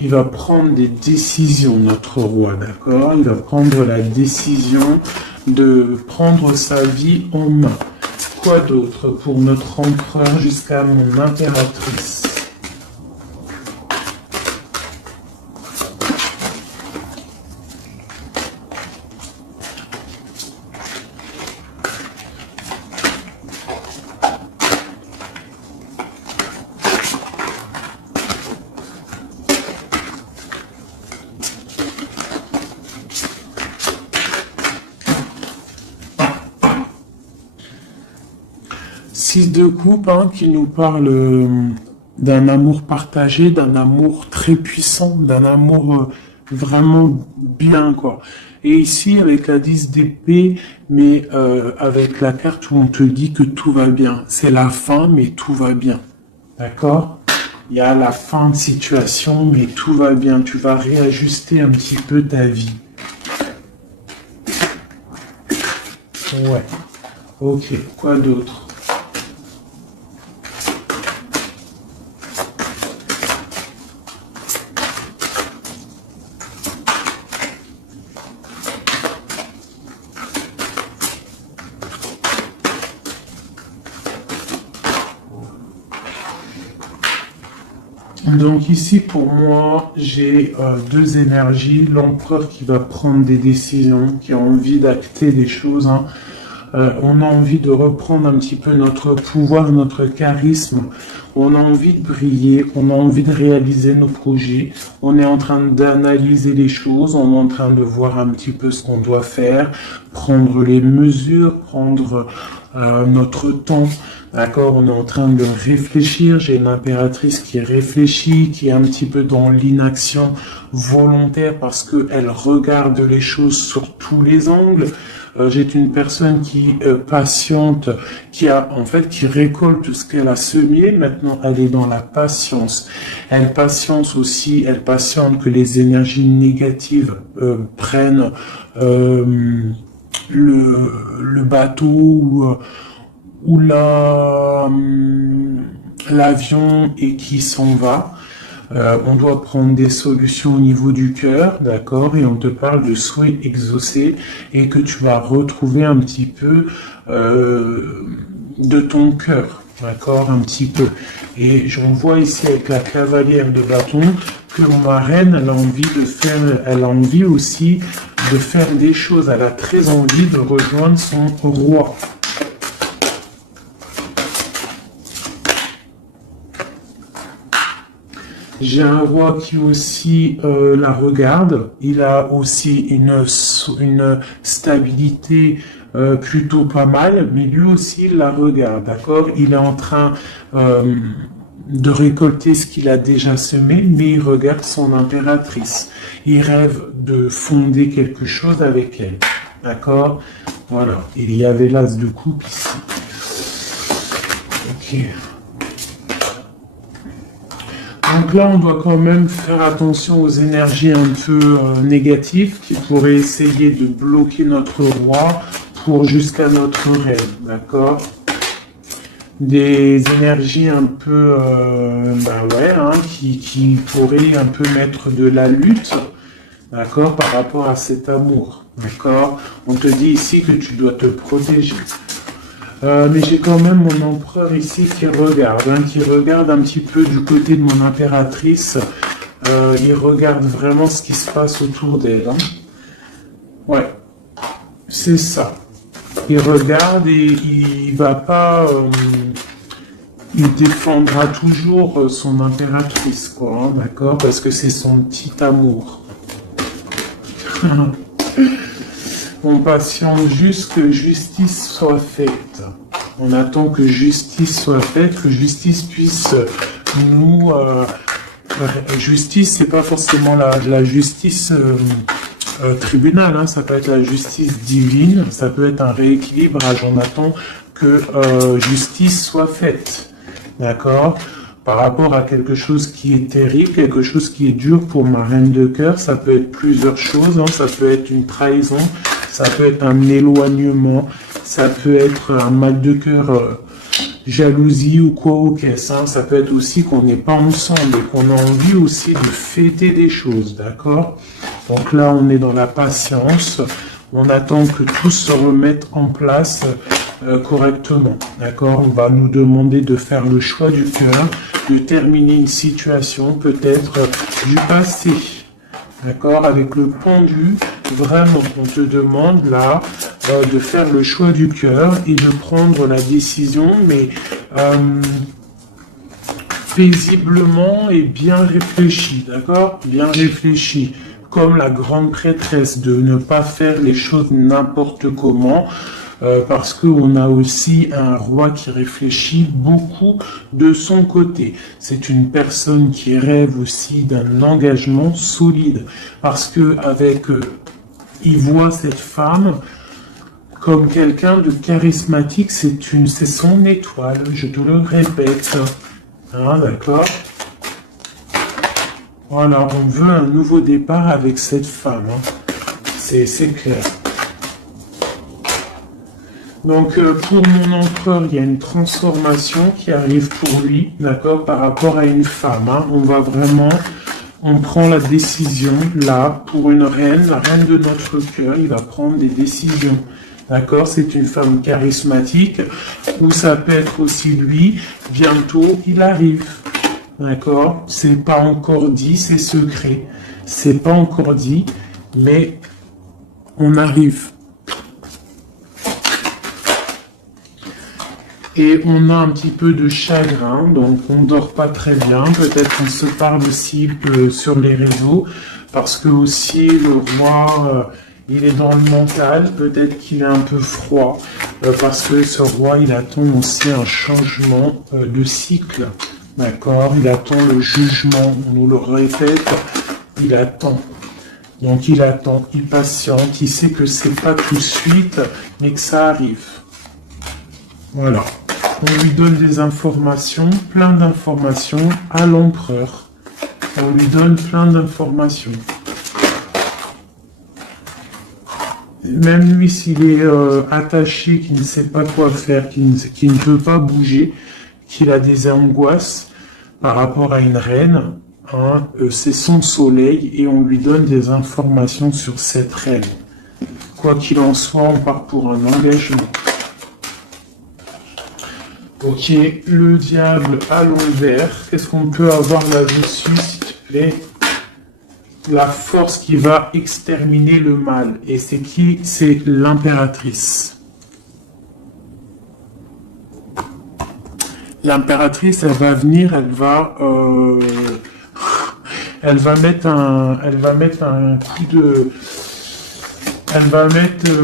Il va prendre des décisions, notre roi, d'accord? Il va prendre la décision de prendre sa vie en main. Quoi d'autre pour notre empereur jusqu'à mon impératrice? Six de coupe, hein, qui nous parle d'un amour partagé, d'un amour très très puissant, d'un amour vraiment bien, quoi. Et ici, avec la 10 d'épée, mais avec la carte où on te dit que tout va bien. C'est la fin, mais tout va bien. D'accord? Il y a la fin de situation, mais tout va bien. Tu vas réajuster un petit peu ta vie. Ouais. Ok. Quoi d'autre? Donc ici, pour moi, j'ai deux énergies. L'empereur qui va prendre des décisions, qui a envie d'acter des choses, hein. On a envie de reprendre un petit peu notre pouvoir, notre charisme. On a envie de briller, on a envie de réaliser nos projets. On est en train d'analyser les choses, on est en train de voir un petit peu ce qu'on doit faire, prendre les mesures, prendre notre temps. D'accord, on est en train de réfléchir. J'ai une impératrice qui réfléchit, qui est un petit peu dans l'inaction volontaire parce qu'elle regarde les choses sur tous les angles. J'ai une personne qui patiente, qui récolte ce qu'elle a semé. Maintenant, elle est dans la patience. Elle patiente aussi, elle patiente que les énergies négatives prennent le bateau ou l'avion et qui s'en va. On doit prendre des solutions au niveau du cœur, d'accord, et on te parle de souhaits exaucés et que tu vas retrouver un petit peu de ton cœur, d'accord, un petit peu. Et j'en vois ici avec la cavalière de bâton que ma reine, elle a envie aussi de faire des choses. Elle a très envie de rejoindre son roi. J'ai un roi qui aussi la regarde. Il a aussi une stabilité plutôt pas mal, mais lui aussi il la regarde, d'accord? Il est en train de récolter ce qu'il a déjà semé, mais il regarde son impératrice. Il rêve de fonder quelque chose avec elle, d'accord? Voilà. Il y avait l'as de coupe ici. Ok. Donc là, on doit quand même faire attention aux énergies un peu négatives qui pourraient essayer de bloquer notre roi pour jusqu'à notre rêve, d'accord? Des énergies un peu, qui pourraient un peu mettre de la lutte, d'accord, par rapport à cet amour, d'accord? On te dit ici que tu dois te protéger. Mais j'ai quand même mon empereur ici qui regarde un petit peu du côté de mon impératrice. Il regarde vraiment ce qui se passe autour d'elle. Hein. Ouais, c'est ça. Il regarde et il va pas... il défendra toujours son impératrice, quoi, hein, d'accord? Parce que c'est son petit amour. On patiente juste que justice soit faite. On attend que justice soit faite, que justice puisse nous... justice, c'est pas forcément la justice tribunal, hein, ça peut être la justice divine, ça peut être un rééquilibrage. On attend que justice soit faite. D'accord? Par rapport à quelque chose qui est terrible, quelque chose qui est dur pour ma reine de cœur, ça peut être plusieurs choses, hein, ça peut être une trahison, ça peut être un éloignement, ça peut être un mal de cœur, jalousie ou quoi au caisse, hein, ça peut être aussi qu'on n'est pas ensemble et qu'on a envie aussi de fêter des choses, d'accord? Donc là, on est dans la patience, on attend que tout se remette en place correctement, d'accord? On va nous demander de faire le choix du cœur, de terminer une situation peut-être du passé, d'accord? Avec le pendu, vraiment, on te demande là de faire le choix du cœur et de prendre la décision, mais paisiblement et bien réfléchi, d'accord? Bien réfléchi, comme la grande prêtresse, de ne pas faire les choses n'importe comment, parce qu'on a aussi un roi qui réfléchit beaucoup de son côté. C'est une personne qui rêve aussi d'un engagement solide, parce que avec il voit cette femme comme quelqu'un de charismatique, c'est son étoile, je te le répète. Hein, d'accord? Voilà, on veut un nouveau départ avec cette femme. Hein. C'est clair. Donc, pour mon empereur, il y a une transformation qui arrive pour lui, d'accord, par rapport à une femme. Hein. On prend la décision, là, pour une reine, la reine de notre cœur, il va prendre des décisions. D'accord, c'est une femme charismatique, ou ça peut être aussi lui, bientôt il arrive. D'accord, c'est pas encore dit, c'est secret. C'est pas encore dit, mais on arrive. Et on a un petit peu de chagrin, donc on dort pas très bien. Peut-être qu'on se parle aussi sur les réseaux, parce que aussi le roi, il est dans le mental. Peut-être qu'il est un peu froid, parce que ce roi, il attend aussi un changement de cycle. D'accord? Il attend le jugement. On nous le répète, il attend. Donc il attend, il patiente, il sait que c'est pas tout de suite, mais que ça arrive. Voilà. On lui donne des informations, plein d'informations à l'empereur. On lui donne plein d'informations. Même lui, s'il est attaché, qu'il ne sait pas quoi faire, qu'il ne peut pas bouger, qu'il a des angoisses par rapport à une reine, hein, c'est son soleil et on lui donne des informations sur cette reine. Quoi qu'il en soit, on part pour un engagement. Ok, le diable à l'envers. Qu'est-ce qu'on peut avoir là-dessus, s'il te plaît? La force qui va exterminer le mal. Et c'est qui? C'est l'impératrice. L'impératrice, elle va venir, elle va mettre un coup de...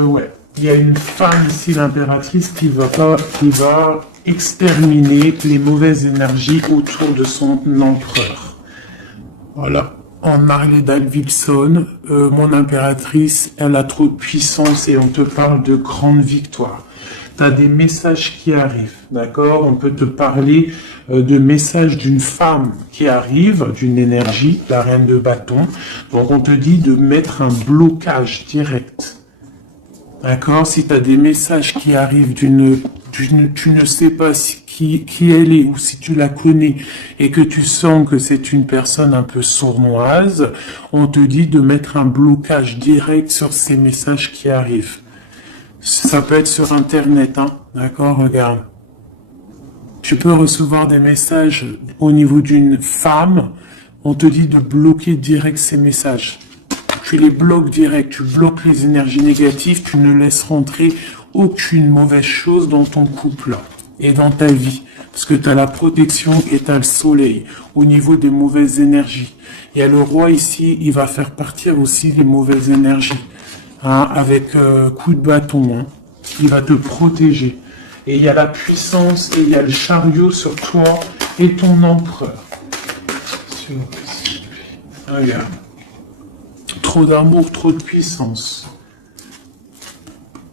ouais. Il y a une femme ici, l'impératrice, qui va exterminer les mauvaises énergies autour de son empereur. Voilà. En Marley Davidson, mon impératrice, elle a trop de puissance et on te parle de grande victoire. Tu as des messages qui arrivent, d'accord? On peut te parler de messages d'une femme qui arrive, d'une énergie, la reine de bâton. Donc on te dit de mettre un blocage direct. D'accord? Si tu as des messages qui arrivent tu ne sais pas qui elle est ou si tu la connais et que tu sens que c'est une personne un peu sournoise, on te dit de mettre un blocage direct sur ces messages qui arrivent. Ça peut être sur Internet, hein? D'accord? Regarde. Tu peux recevoir des messages au niveau d'une femme, on te dit de bloquer direct ces messages. Tu les bloques direct, tu bloques les énergies négatives, tu ne laisses rentrer aucune mauvaise chose dans ton couple et dans ta vie. Parce que tu as la protection et tu as le soleil au niveau des mauvaises énergies. Il y a le roi ici, il va faire partir aussi les mauvaises énergies. Hein, avec coup de bâton. Hein. Il va te protéger. Et il y a la puissance et il y a le chariot sur toi et ton empereur. Regarde. Trop d'amour, trop de puissance.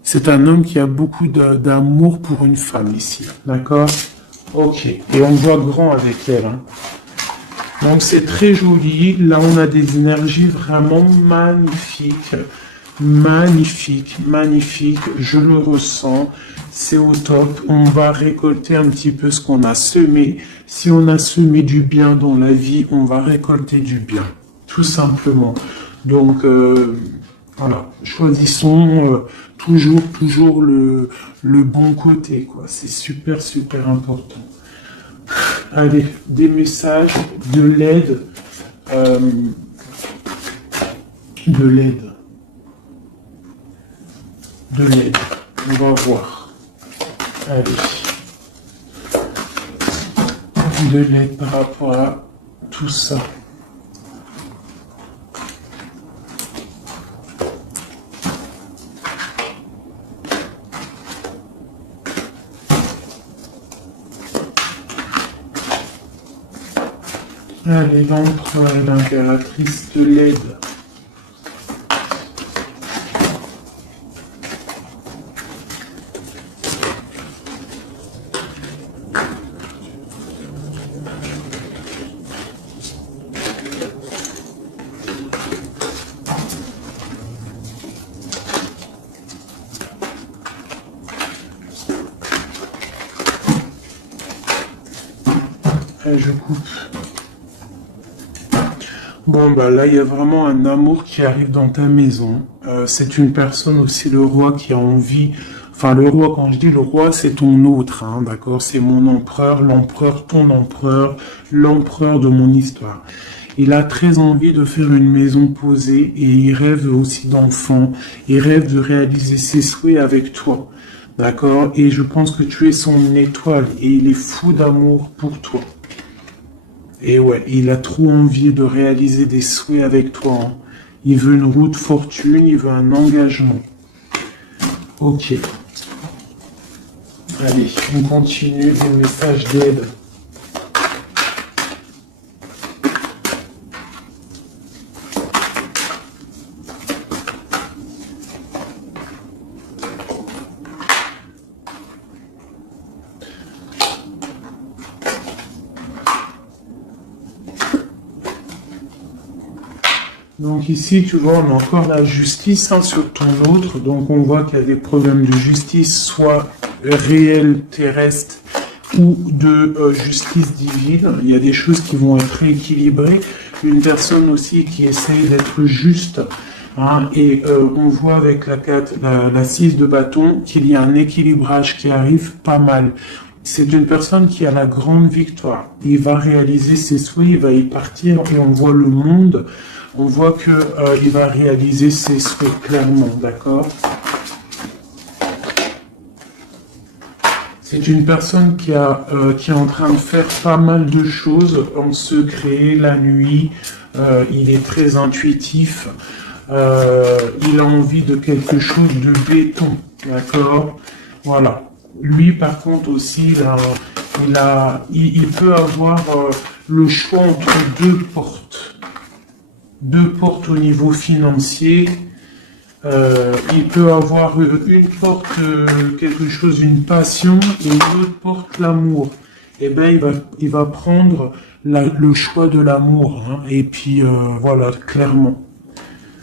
C'est un homme qui a beaucoup d'amour pour une femme ici. D'accord? Ok. Et on voit grand avec elle. Hein. Donc c'est très joli. Là, on a des énergies vraiment magnifiques. Magnifique, magnifique. Je le ressens. C'est au top. On va récolter un petit peu ce qu'on a semé. Si on a semé du bien dans la vie, on va récolter du bien. Tout simplement. Donc, voilà, choisissons toujours le bon côté, quoi. C'est super, super important. Allez, des messages, de l'aide, de l'aide. On va voir. Allez. De l'aide par rapport à tout ça. Allez, l'empereur et l'impératrice de l'aide. Je coupe. Bon, bah là, il y a vraiment un amour qui arrive dans ta maison. C'est une personne aussi, le roi, qui a envie... Enfin, le roi, quand je dis le roi, c'est ton autre, hein, d'accord? C'est mon empereur, l'empereur, ton empereur, l'empereur de mon histoire. Il a très envie de faire une maison posée et il rêve aussi d'enfants. Il rêve de réaliser ses souhaits avec toi, d'accord? Et je pense que tu es son étoile et il est fou d'amour pour toi. Et ouais, il a trop envie de réaliser des souhaits avec toi, hein. Il veut une route fortune, il veut un engagement. Ok. Allez, on continue des messages d'aide. Donc ici, tu vois, on a encore la justice, hein, sur ton autre. Donc on voit qu'il y a des problèmes de justice, soit réels, terrestres, ou de justice divine. Il y a des choses qui vont être rééquilibrées. Une personne aussi qui essaye d'être juste. Hein, et on voit avec la 6 de bâton qu'il y a un équilibrage qui arrive pas mal. C'est une personne qui a la grande victoire. Il va réaliser ses souhaits, il va y partir et on voit le monde. On voit que il va réaliser ses souhaits clairement, d'accord? C'est une personne qui est en train de faire pas mal de choses en secret, la nuit. Il est très intuitif. Il a envie de quelque chose de béton, d'accord? Voilà. Lui, par contre, aussi, il peut avoir le choix entre deux portes. Deux portes au niveau financier. Il peut avoir une porte, quelque chose, une passion, et une autre porte, l'amour. Eh ben, il va prendre le choix de l'amour, hein, et puis voilà, clairement.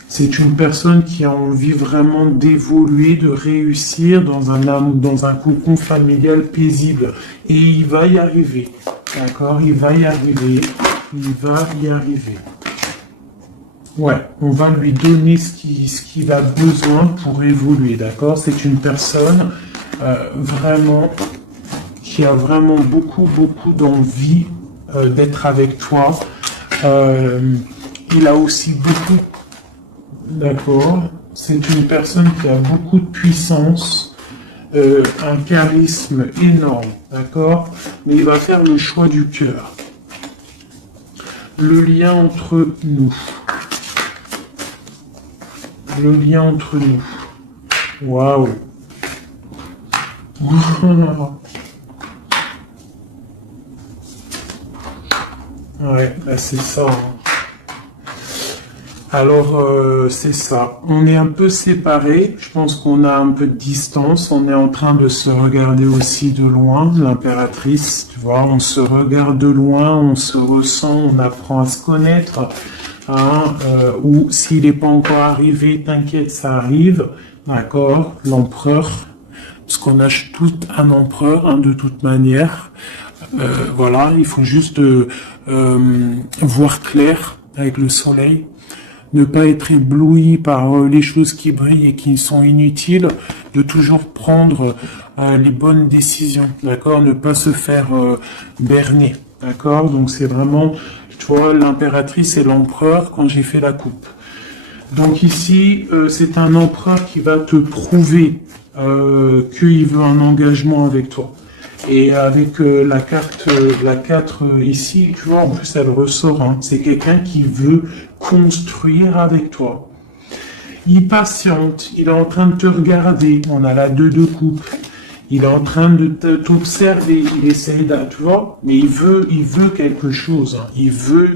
C'est une personne qui a envie vraiment d'évoluer, de réussir dans un cocon familial paisible. Et il va y arriver. D'accord? Il va y arriver. Il va y arriver. Ouais, on va lui donner ce qu'il a besoin pour évoluer. D'accord? C'est une personne vraiment qui a vraiment beaucoup d'envie d'être avec toi. Il a aussi beaucoup... D'accord. C'est une personne qui a beaucoup de puissance, un charisme énorme, d'accord? Mais il va faire le choix du cœur. Le lien entre nous. Le lien entre nous. Waouh. Ouais, bah c'est ça, hein. Alors, c'est ça. On est un peu séparés. Je pense qu'on a un peu de distance. On est en train de se regarder aussi de loin. L'impératrice, tu vois, on se regarde de loin, on se ressent, on apprend à se connaître. Hein, ou s'il n'est pas encore arrivé, t'inquiète, ça arrive. D'accord? L'empereur. Parce qu'on a tout un empereur, hein, de toute manière. Voilà, il faut juste voir clair avec le soleil. Ne pas être ébloui par les choses qui brillent et qui sont inutiles, de toujours prendre les bonnes décisions, d'accord? Ne pas se faire berner, d'accord? Donc c'est vraiment, tu vois, l'impératrice et l'empereur quand j'ai fait la coupe. Donc ici, c'est un empereur qui va te prouver qu'il veut un engagement avec toi. Et avec la carte, la 4 ici, tu vois, en plus elle ressort, hein, c'est quelqu'un qui veut construire avec toi. Il patiente, il est en train de te regarder, on a la 2 de coupe. Il est en train de t'observer, il essaye de, tu vois, mais il veut quelque chose, hein. Il veut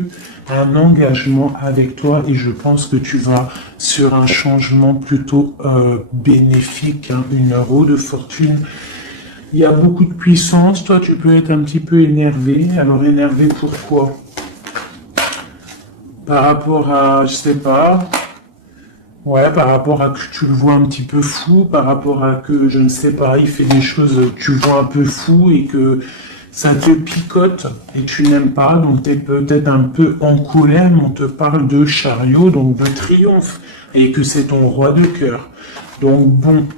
un engagement avec toi et je pense que tu vas sur un changement plutôt bénéfique, hein, une roue de fortune. Il y a beaucoup de puissance, toi tu peux être un petit peu énervé. Alors énervé pourquoi? Par rapport à, je sais pas, ouais, par rapport à que tu le vois un petit peu fou, par rapport à que, je ne sais pas, il fait des choses que tu vois un peu fou et que ça te picote et tu n'aimes pas, donc tu es peut-être un peu en colère, mais on te parle de chariot, donc de triomphe, et que c'est ton roi de cœur. Donc bon.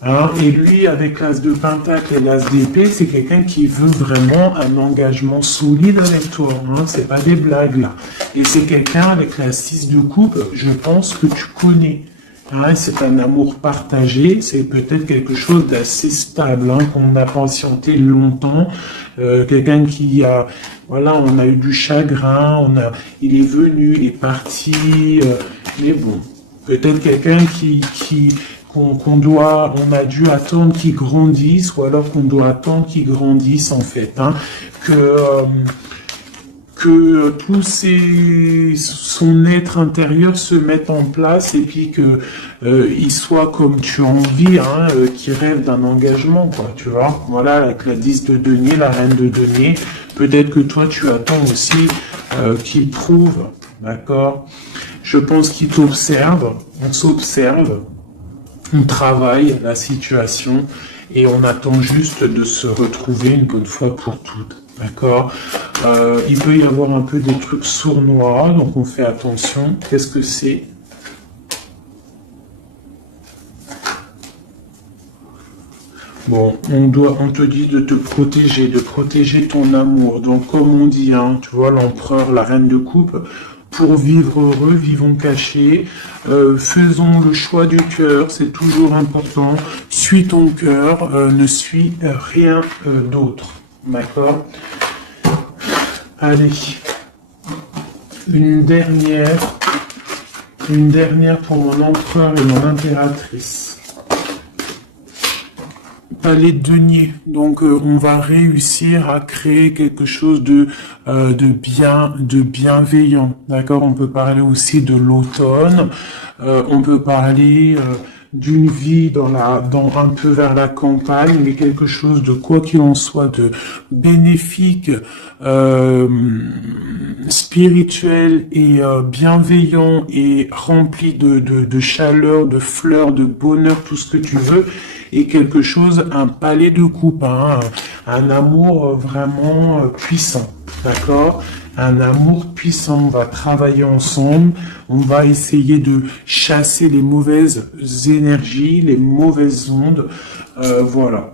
Hein, et lui, avec l'as de pentacle et l'as d'épée, c'est quelqu'un qui veut vraiment un engagement solide avec toi. Hein, c'est pas des blagues là. Et c'est quelqu'un avec la 6 de coupe, je pense que tu connais. Hein, c'est un amour partagé, c'est peut-être quelque chose d'assez stable, hein, qu'on a patienté longtemps. Quelqu'un qui a, voilà, on a eu du chagrin, il est venu, il est parti, mais bon, peut-être quelqu'un on a dû attendre qu'il grandisse, ou alors qu'on doit attendre qu'il grandisse en fait, hein, que son être intérieur se mette en place et puis que il soit comme tu as envie, hein, qu'il rêve d'un engagement, quoi, tu vois. Voilà, avec la 10 de denier, la reine de denier, peut-être que toi tu attends aussi qu'il prouve, d'accord. Je pense qu'il t'observe, on s'observe. On travaille la situation et on attend juste de se retrouver une bonne fois pour toutes. D'accord. Il peut y avoir un peu des trucs sournois, donc on fait attention. Qu'est-ce que c'est? Bon, on te dit de te protéger, de protéger ton amour. Donc, comme on dit, hein, tu vois, l'empereur, la reine de coupe, pour vivre heureux, vivons cachés, faisons le choix du cœur, c'est toujours important. Suis ton cœur, ne suis rien d'autre. D'accord? Allez, une dernière pour mon empereur et mon impératrice. Palais de denier. Donc on va réussir à créer quelque chose de bienveillant. D'accord? On peut parler aussi de l'automne. On peut parler d'une vie dans un peu vers la campagne, mais quelque chose de quoi qu'il en soit de bénéfique, spirituel et bienveillant et rempli de chaleur, de fleurs, de bonheur, tout ce que tu veux. Et quelque chose, un palais de coupe, hein, un amour vraiment puissant, d'accord? Un amour puissant, on va travailler ensemble, on va essayer de chasser les mauvaises énergies, les mauvaises ondes, voilà.